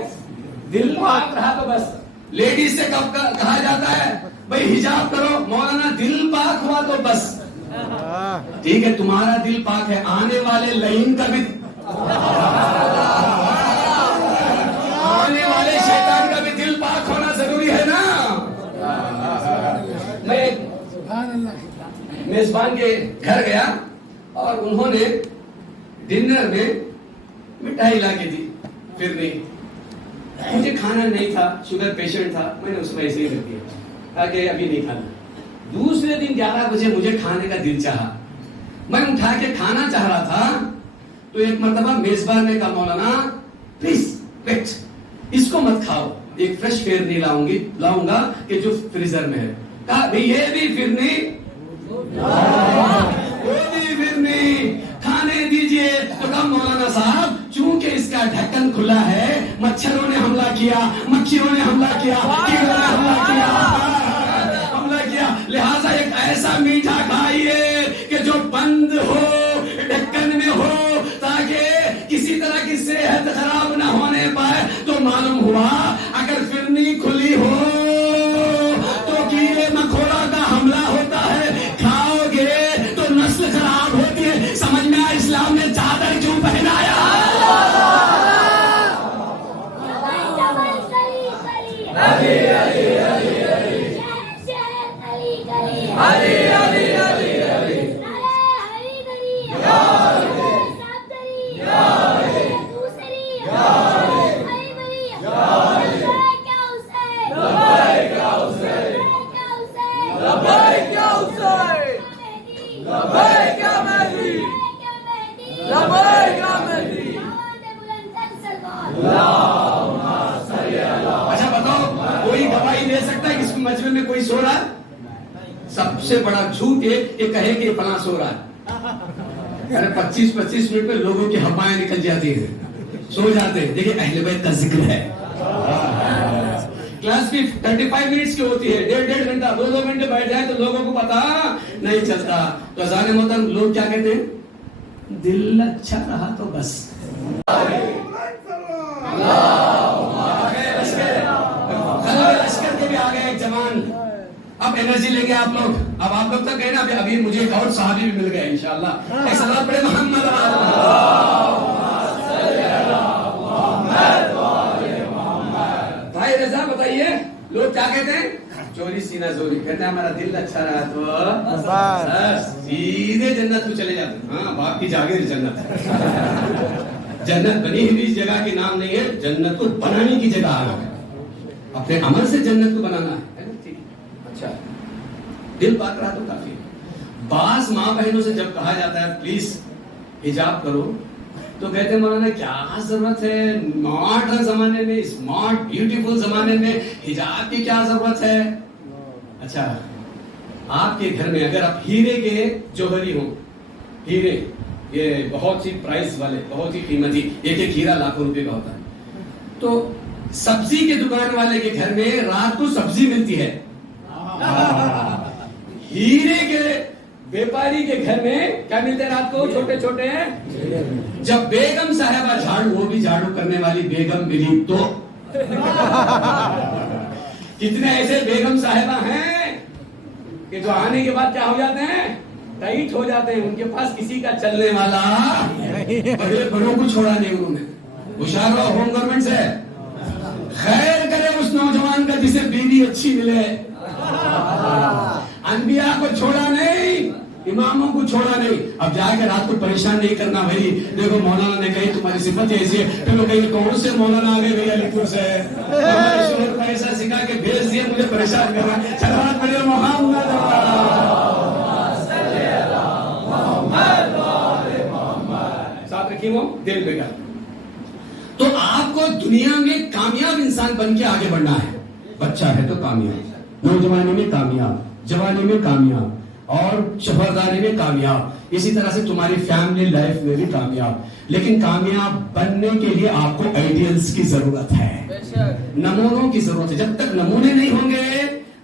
دل پاک رہا تو بس. لیڈیز سے کب کہا جاتا ہے بھائی حجاب کرو، مولانا دل پاک ہوا تو بس. ٹھیک ہے تمہارا دل پاک ہے، آنے والے لعین کا بھی، آنے والے شیطان کا بھی دل پاک ہونا ضروری ہے نا. میں میزبان کے گھر گیا اور انہوں نے ڈنر میں مٹھائی لا کے دی. پھر نہیں مجھے کھانا نہیں تھا، شوگر پیشنٹ تھا، میں نے اس میں ایسے ہی رکھ دیا تاکہ ابھی نہیں کھانا. دوسرے دن 11 بجے مجھے کھانے کا دل چاہا، میں اٹھا کے کھانا چاہ رہا تھا تو ایک مرتبہ میزبان نے کہا مولانا پلیز ویٹ، اس کو مت کھاؤ، ایک فریش فرنی لاؤں گا کہ جو فریزر میں ہے. کہا یہ بھی فرنی کھانے دیجئے. تو کہا مولانا صاحب چونکہ اس کا ڈھکن کھلا ہے، مچھروں نے حملہ کیا، مکھیوں نے حملہ کیا، کیڑوں نے حملہ کیا، لہذا ایک ایسا میٹھا کھائیے کہ جو بند ہو، ڈھکن میں ہو، تاکہ کسی طرح کی صحت خراب نہ ہونے پائے. تو معلوم ہوا اگر فرنی کھلی ہو تو کیڑے مکوڑا کا حملہ ہوتا ہے، کھاؤ گے تو نسل خراب ہوتی ہے. سمجھ میں آیا اسلام نے چادر کیوں پہنایا؟ اچھا بتاؤ کوئی گواہی دے سکتا ہے کہ اس مجمع میں کوئی سو رہا ہے؟ سب سے بڑا جھوٹ یہ کہے کہ فلاں سو رہا ہے. ارے 25 منٹ میں لوگوں کی ہوائیں نکل جاتی ہیں، سو جاتے ہیں. دیکھیں اہل بیت کا ذکر ہے. کلاس بھی 35 منٹس کی ہوتی ہے، 1.5 گھنٹہ 2 گھنٹے بیٹھ جائے تو لوگوں کو پتا نہیں چلتا. تو اذان محترم لوگ کیا کہتے ہیں؟ دل اچھا رہا تو بس. لشکر کے بھی آ گئے ایک جوان. اب انرجی لے کے آپ لوگ تک گئے نا. ابھی مجھے ایک اور صحابی بھی مل گئے انشاءاللہ. ایک صلوات پڑھے محمد. بھائی رضا بتائیے لوگ کیا کہتے ہیں؟ چوری سینہ زوری. کہتے ہیں ہمارا دل اچھا رہا تو سیدھے جنت کو چلے جاتے ہیں. ہاں باپ کی جاگیر جنت ہے. جنت بنی ہوئی جگہ کے نام نہیں ہے، جنت کو بنانے کی جگہ آنا ہے. اپنے عمل سے جنت کو بنانا ہے. اچھا دل پاک رہا تو کافی. بعض ماں بہنوں سے جب کہا جاتا ہے پلیز حجاب کرو تو کہتے ہیں مولانا کیا ضرورت ہے، ماڈرن زمانے میں، اسمارٹ بیوٹیفل زمانے میں حجاب کی کیا ضرورت ہے. اچھا آپ کے گھر میں اگر آپ ہیرے کے جوہری ہوں، ہیرے یہ بہت ہی پرائز والے، بہت ہی قیمتی، ایک ہیرا لاکھوں روپے کا ہوتا ہے. تو سبزی کے دکان والے کے گھر میں رات کو سبزی ملتی ہے، ہیرے کے بیپاری کے گھر میں کیا ملتے ہیں رات کو؟ چھوٹے چھوٹے ہیں. جب بیگم صاحبہ جھاڑو، وہ بھی جھاڑو کرنے والی بیگم ملی تو کتنے ایسے بیگم صاحبہ ہیں کہ جو آنے کے بعد کیا ہو جاتے ہیں؟ ٹائٹ ہو جاتے ہیں. ان کے پاس کسی کا چلنے والا بڑے بڑوں کو چھوڑا نہیں انہوں نے. ہوشیار رہو ہوم گورنمنٹ سے. خیر کرے اس نوجوان کا جسے بیوی اچھی ملے. انبیاء کو چھوڑا نہیں، اماموں کو چھوڑا نہیں. اب جا کے رات کو پریشان نہیں کرنا بھائی, دیکھو مولانا نے کہی تمہاری صفت ایسی ہے, پھر وہ کہیں کون سے مولانا آ گئے بھائی علی پور سے, شور کو ایسا سکھا کے بھیج دیا مجھے پریشان کر رہا. صلوات پڑھیے محمد ساتھ رکھیے وہ دل پہ کر. تو آپ کو دنیا میں کامیاب انسان بن کے آگے بڑھنا ہے. بچہ ہے تو کامیاب, نوجوانی میں کامیاب, جوانی میں کامیاب, اور شوہرداری میں کامیاب, اسی طرح سے تمہاری فیملی لائف میں بھی کامیاب. لیکن کامیاب بننے کے لیے آپ کو آئیڈیلز کی ضرورت ہے, نمونوں کی ضرورت ہے. جب تک نمونے نہیں ہوں گے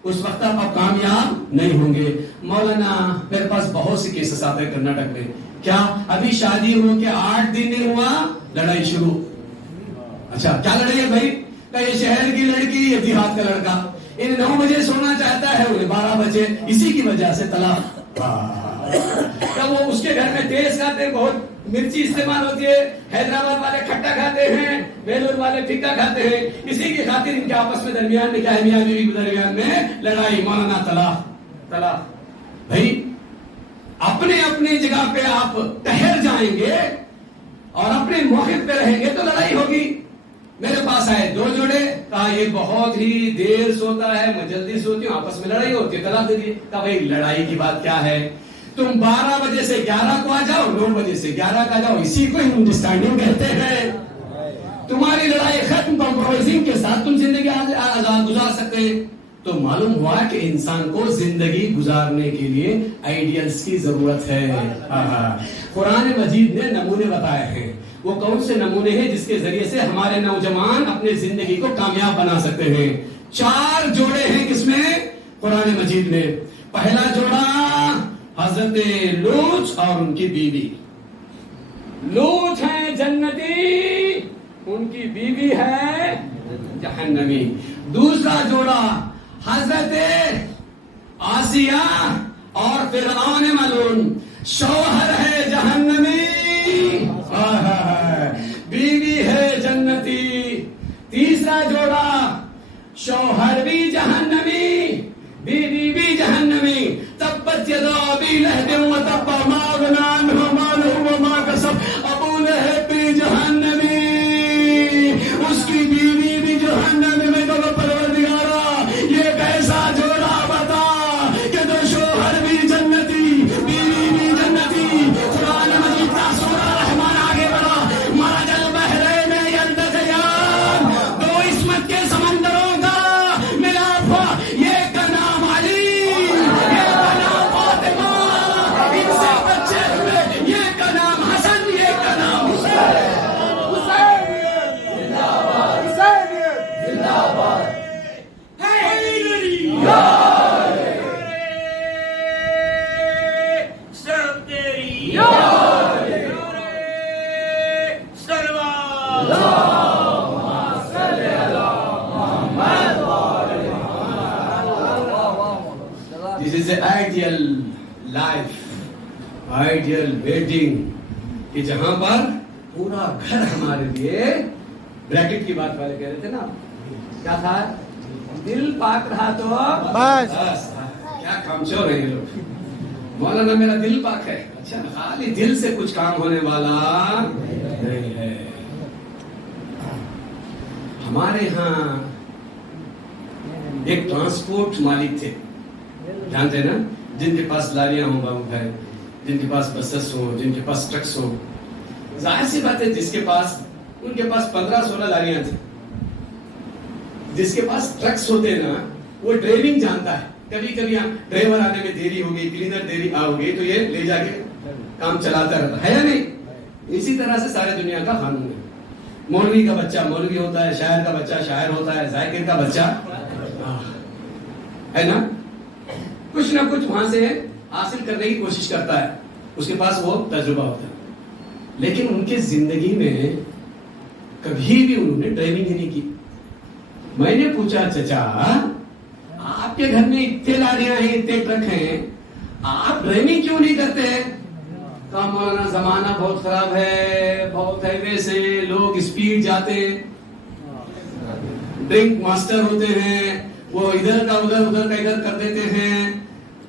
اس وقت آپ کامیاب نہیں ہوں گے. مولانا میرے پاس بہت سے کیسز آتے ہیں کرناٹک میں, کیا ابھی شادی ہو کے 8 دن نہیں ہوا لڑائی شروع. اچھا کیا لڑائی ہے بھائی؟ کہ یہ شہر کی لڑکی, یہ دیہات کا لڑکا, انہیں 9 بجے سونا چاہتا ہے, انہیں 12 بجے, اسی کی وجہ سے طلاق. کیا وہ اس کے گھر میں تیز کھاتے ہیں, بہت مرچی استعمال ہوتی ہے, حیدرآباد والے کھٹا کھاتے ہیں, بیلور والے پھیکا کھاتے ہیں, اسی کی خاطر ان کے آپس میں درمیان میں کیا ہے, میاں بیوی کے درمیان میں لڑائی. مولانا طلاق. بھائی اپنے اپنی جگہ پہ آپ ٹہر جائیں گے اور اپنے موقف پہ رہیں گے تو لڑائی ہوگی. میرے پاس آئے 2 جوڑے, کہا یہ بہت ہی دیر سوتا ہے, میں جلدی سوتی ہوں, آپس میں لڑائی ہوتی ہے, طلاق دے دیے. کہا بھائی لڑائی کی بات کیا ہے, تم 12 بجے سے 11 کو آ جاؤ, 9 بجے سے 11 کا جاؤ, اسی کو انڈرسٹینڈنگ کہتے ہیں. تمہاری لڑائی ختم, کمپرومائزنگ کے ساتھ تم زندگی آزاد گزار سکتے ہیں. تو معلوم ہوا کہ انسان کو زندگی گزارنے کے لیے آئیڈیلز کی ضرورت ہے. قرآن مجید نے نمونے بتائے ہیں. وہ کون سے نمونے ہیں جس کے ذریعے سے ہمارے نوجوان اپنے زندگی کو کامیاب بنا سکتے ہیں؟ 4 جوڑے ہیں کس میں؟ قرآن مجید میں. پہلا جوڑا حضرت لوط اور ان کی بیوی. لوط ہے جنتی, ان کی بیوی ہے جہنمی. دوسرا جوڑا حضرت آسیہ اور فرعون ملعون, شوہر ہے جہنمی, بیوی ہے جنتی. تیسرا جوڑا شوہر بھی جہنمی, بیوی بھی جہنمی. تبت یدا ابی لہب وتب ما اغنی عنہ مالہ وما کسب, ابو لہب بھی جہنمی, اس کی بیوی بھی جہنم میں. تو پروردگارا یہ کیسا جوڑا بتا کہ تو شوہر بھی جنتی, بیوی بھی جنتی. قرآن مجید کا سورہ رحمان آگے بڑھا, مرج البحرین یلتقیان, 2 عصمت کے سمندروں کا ملاپ ہوا. یہ کا نام علی, یہ کا نام فاطمہ, ان سے بچے ہوئے. یہ کا نام حسن, یہ کا نام حسین. This is the ideal life, ideal wedding, کہ جہاں پر پورا گھر ہمارے لیے. بریکٹ کی بات والے کہہ رہے تھے نا, کیا تھا, دل پاک رہا تو بس. کیا کام چور ہیں یہ لوگ. مولانا میرا دل پاک ہے. اچھا, خالی دل سے کچھ کام ہونے والا نہیں ہے. ہمارے ہاں ایک ٹرانسپورٹ مالک تھے, جانتے ہیں نا, جن کے پاس لاریاں ہوں بابو بھائی, جن کے پاس بسس ہو, جن کے پاس ٹرکس ہو. ظاہر سی بات ہے جس کے پاس, ان کے پاس 15-16 لاریاں تھیں. جس کے پاس ٹرکس ہوتے ہیں نا وہ ڈرائیونگ جانتا ہے. کبھی کبھی ڈرائیور آنے میں دیری ہو گئی, کلینر دیری ہو گئی, تو یہ لے جا کے کام چلاتا رہتا ہے یا نہیں. اسی طرح سے سارے دنیا کا قانون ہے. مولوی کا بچہ مولوی ہوتا ہے, شاعر کا بچہ شاعر ہوتا ہے, ذاکر کا بچہ ہے نا, کچھ نہ کچھ وہاں سے حاصل کرنے کی کوشش کرتا ہے. اس کے پاس وہ تجربہ ہوتا ہے. لیکن ان کے زندگی میں کبھی بھی انہوں نے ڈرائیونگ ہی نہیں کی. میں نے پوچھا, چچا آپ کے گھر میں اتنے لاریاں ہیں, اتنے ٹرک ہیں, آپ ڈرائیونگ کیوں نہیں کرتے؟ کہا مولانا زمانہ بہت خراب ہے, بہت ہائی وے سے لوگ اسپیڈ جاتے ہیں, ڈرنک ماسٹر ہوتے ہیں, وہ ادھر کا ادھر, ادھر کا ادھر کر دیتے ہیں,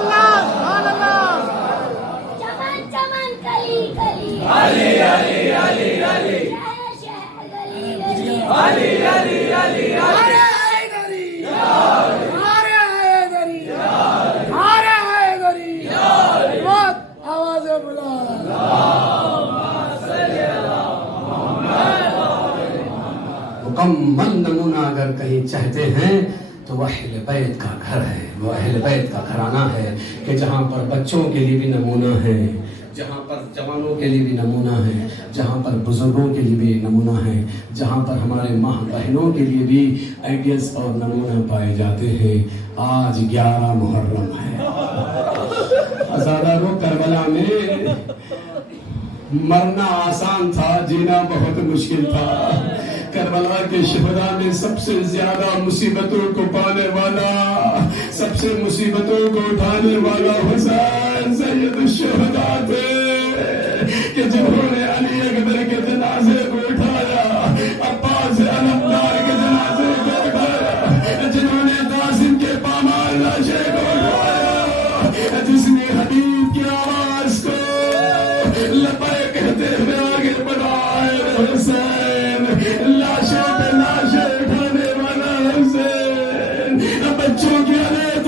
اللہ سبحان اللہ چمن چمن کلی کلی علی علی علی علی شہر شہر گلی گلی علی علی علی علی مکمل نمونہ اگر کہیں چاہتے ہیں تو وہ اہل بیت کا گھر ہے، وہ اہل بیت کا گھرانہ ہے کہ جہاں پر بچوں کے لیے بھی نمونہ ہے، جہاں پر جوانوں کے لیے بھی نمونہ ہے، جہاں پر بزرگوں کے لیے بھی نمونہ ہے، جہاں پر ہمارے ماں بہنوں کے لیے بھی آئیڈیاز اور نمونہ پائے جاتے ہیں۔ آج 11 محرم ہے، آزادارو کربلا میں مرنا آسان تھا، جینا بہت مشکل تھا۔ کربلا کے شہداء میں سب سے زیادہ مصیبتوں کو پانے والا، سب سے مصیبتوں کو اٹھانے والا حسین سید الشہداء تھے کہ جنہوں نے علی اکبر کے جنازے کو اٹھایا، عباس علمدار کے جنازے کو اٹھایا، جنہوں نے قاسم کے پامال لاشے کو اٹھایا، جس نے حبیب کی آواز کو لبیک کہتے ہوئے آگے بڑھایا، حسین لاشے پہ لاشے اٹھانے والا حسین، بچوں کی علیت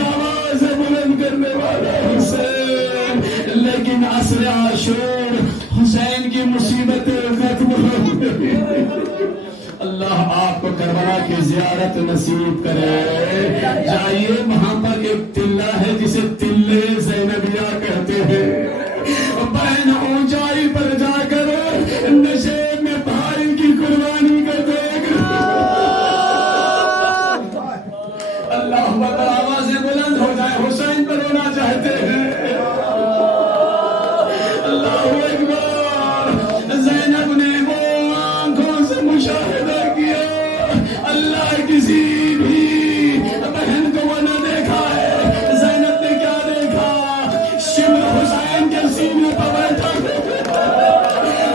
آواز بلند کرنے والا حسین۔ لیکن عصر عاشور حسین کی مصیبتیں ختم ہو گئی۔ اللہ آپ کو کربلا کی زیارت نصیب کرے، جائیے وہاں پر ایک تلہ ہے جسے تلے زینبیہ کہتے ہیں، بہن اونچائی پر جا کر نشے میں بھائی کی قربانی کا دیکھ اللہ اکبر، آوازیں بلند ہو جائے، حسین پر رونا چاہتے ہیں۔ اللہ اکبر، زینب نے وہ آنکھوں سے مشاہدہ کیا، اللہ کسی بھی بہن کو وہ نہ دیکھا ہے۔ زینب نے کیا دیکھا؟ شمر حسین کے سینے پر بیٹھا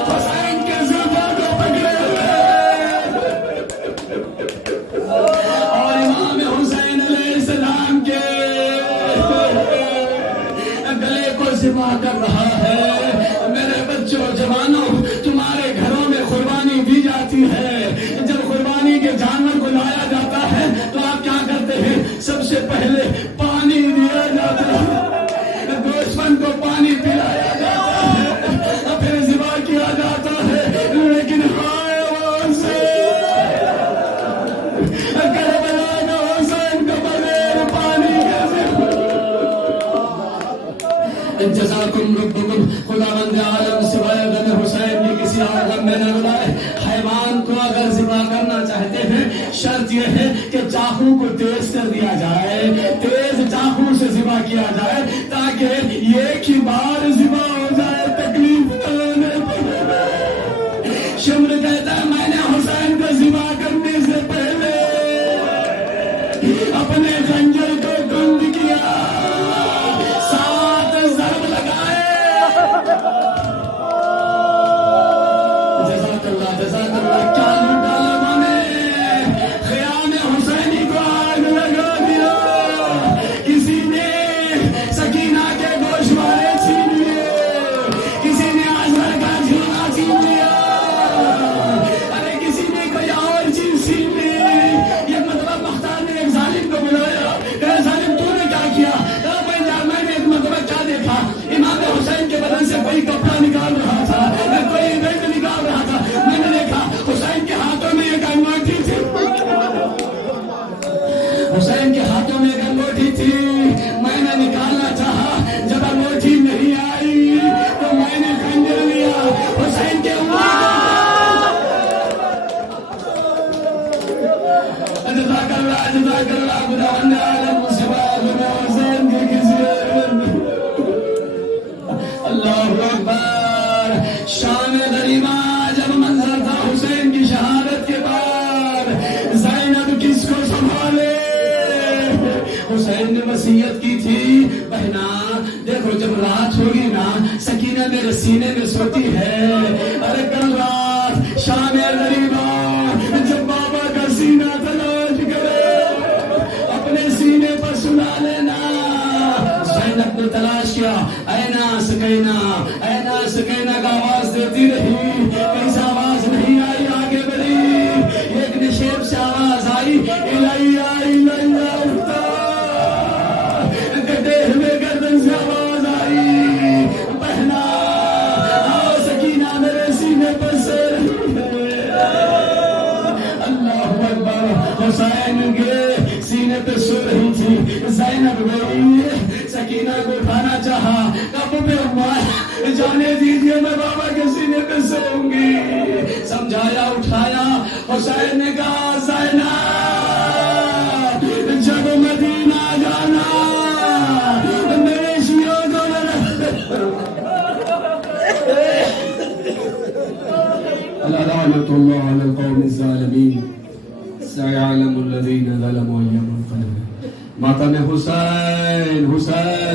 حسین کے زلفوں کو پکڑے ہوئے، اور امام حسین علیہ السلام کے گلے کو ذبح کر رہا ہے۔ میرے بچوں جوانوں، تمہارے گھروں میں قربانی دی جاتی ہے، جب قربانی کے جانور کو لایا جاتا ہے تو آپ کیا کرتے ہیں؟ سب سے پہلے پانی دیا جاتا ہے، دشمن کو پانی پلایا جاتا ہے، پھر ذبح کیا جاتا ہے۔ لیکن ہائے وہ حسین، کربلا کا حسین کا بغیر پانی کے جزاکم ربکم، خدا بند عالم سوائے غم حسین کی کسی اور غم میں نہ رلائے۔ حیوان کو اگر ذبح کرنا چاہتے ہیں، شرط یہ ہے کہ چاقو کو تیز کر دیا جائے، تیز چاقو سے ذبح کیا جائے تاکہ ایک ہی بار ذبح ہو جائے، تکلیف نہ ہونے پڑے۔ شمر کہتا ہے میں نے حسین کو ذبح کرنے سے پہلے اپنے خنجر کو گند کیا، 7 ضرب لگائے، جب رات ہوگی نا سکینہ میرے سینے میں سوتی ہے. ارے کل رات شام غریبا جب بابا کا سینہ تلاش کرے اپنے سینے پر سنا لینا. زینب نے تلاش کیا اینا سکینہ اینا سکینہ کا آواز دیتی رہی. کہیں سے آواز نہیں آئی. آگے بڑھی ایک نشیب سے آواز آئی الیہ الیہ اٹھتا. کٹے ہوئے گردن سے آواز آئی پہنا آؤ سکینہ میرے سینے پر سے رہی ہے. اللہ اکبر. حسین کے سینے پہ سو رہی تھی. زینب گئی سکینہ کو اٹھانا چاہا. کب پہ ہوا جانے دیجیے میں بابا کے سینے پہ سوؤں گی. سمجھایا اٹھایا. حسین نے کہا زینب جب مدینہ جانا میرے شیعوں کو لعنت اللہ علی القوم الظالمین سيعلم الذين ظلموا أي منقلب. ماتم حسین حسین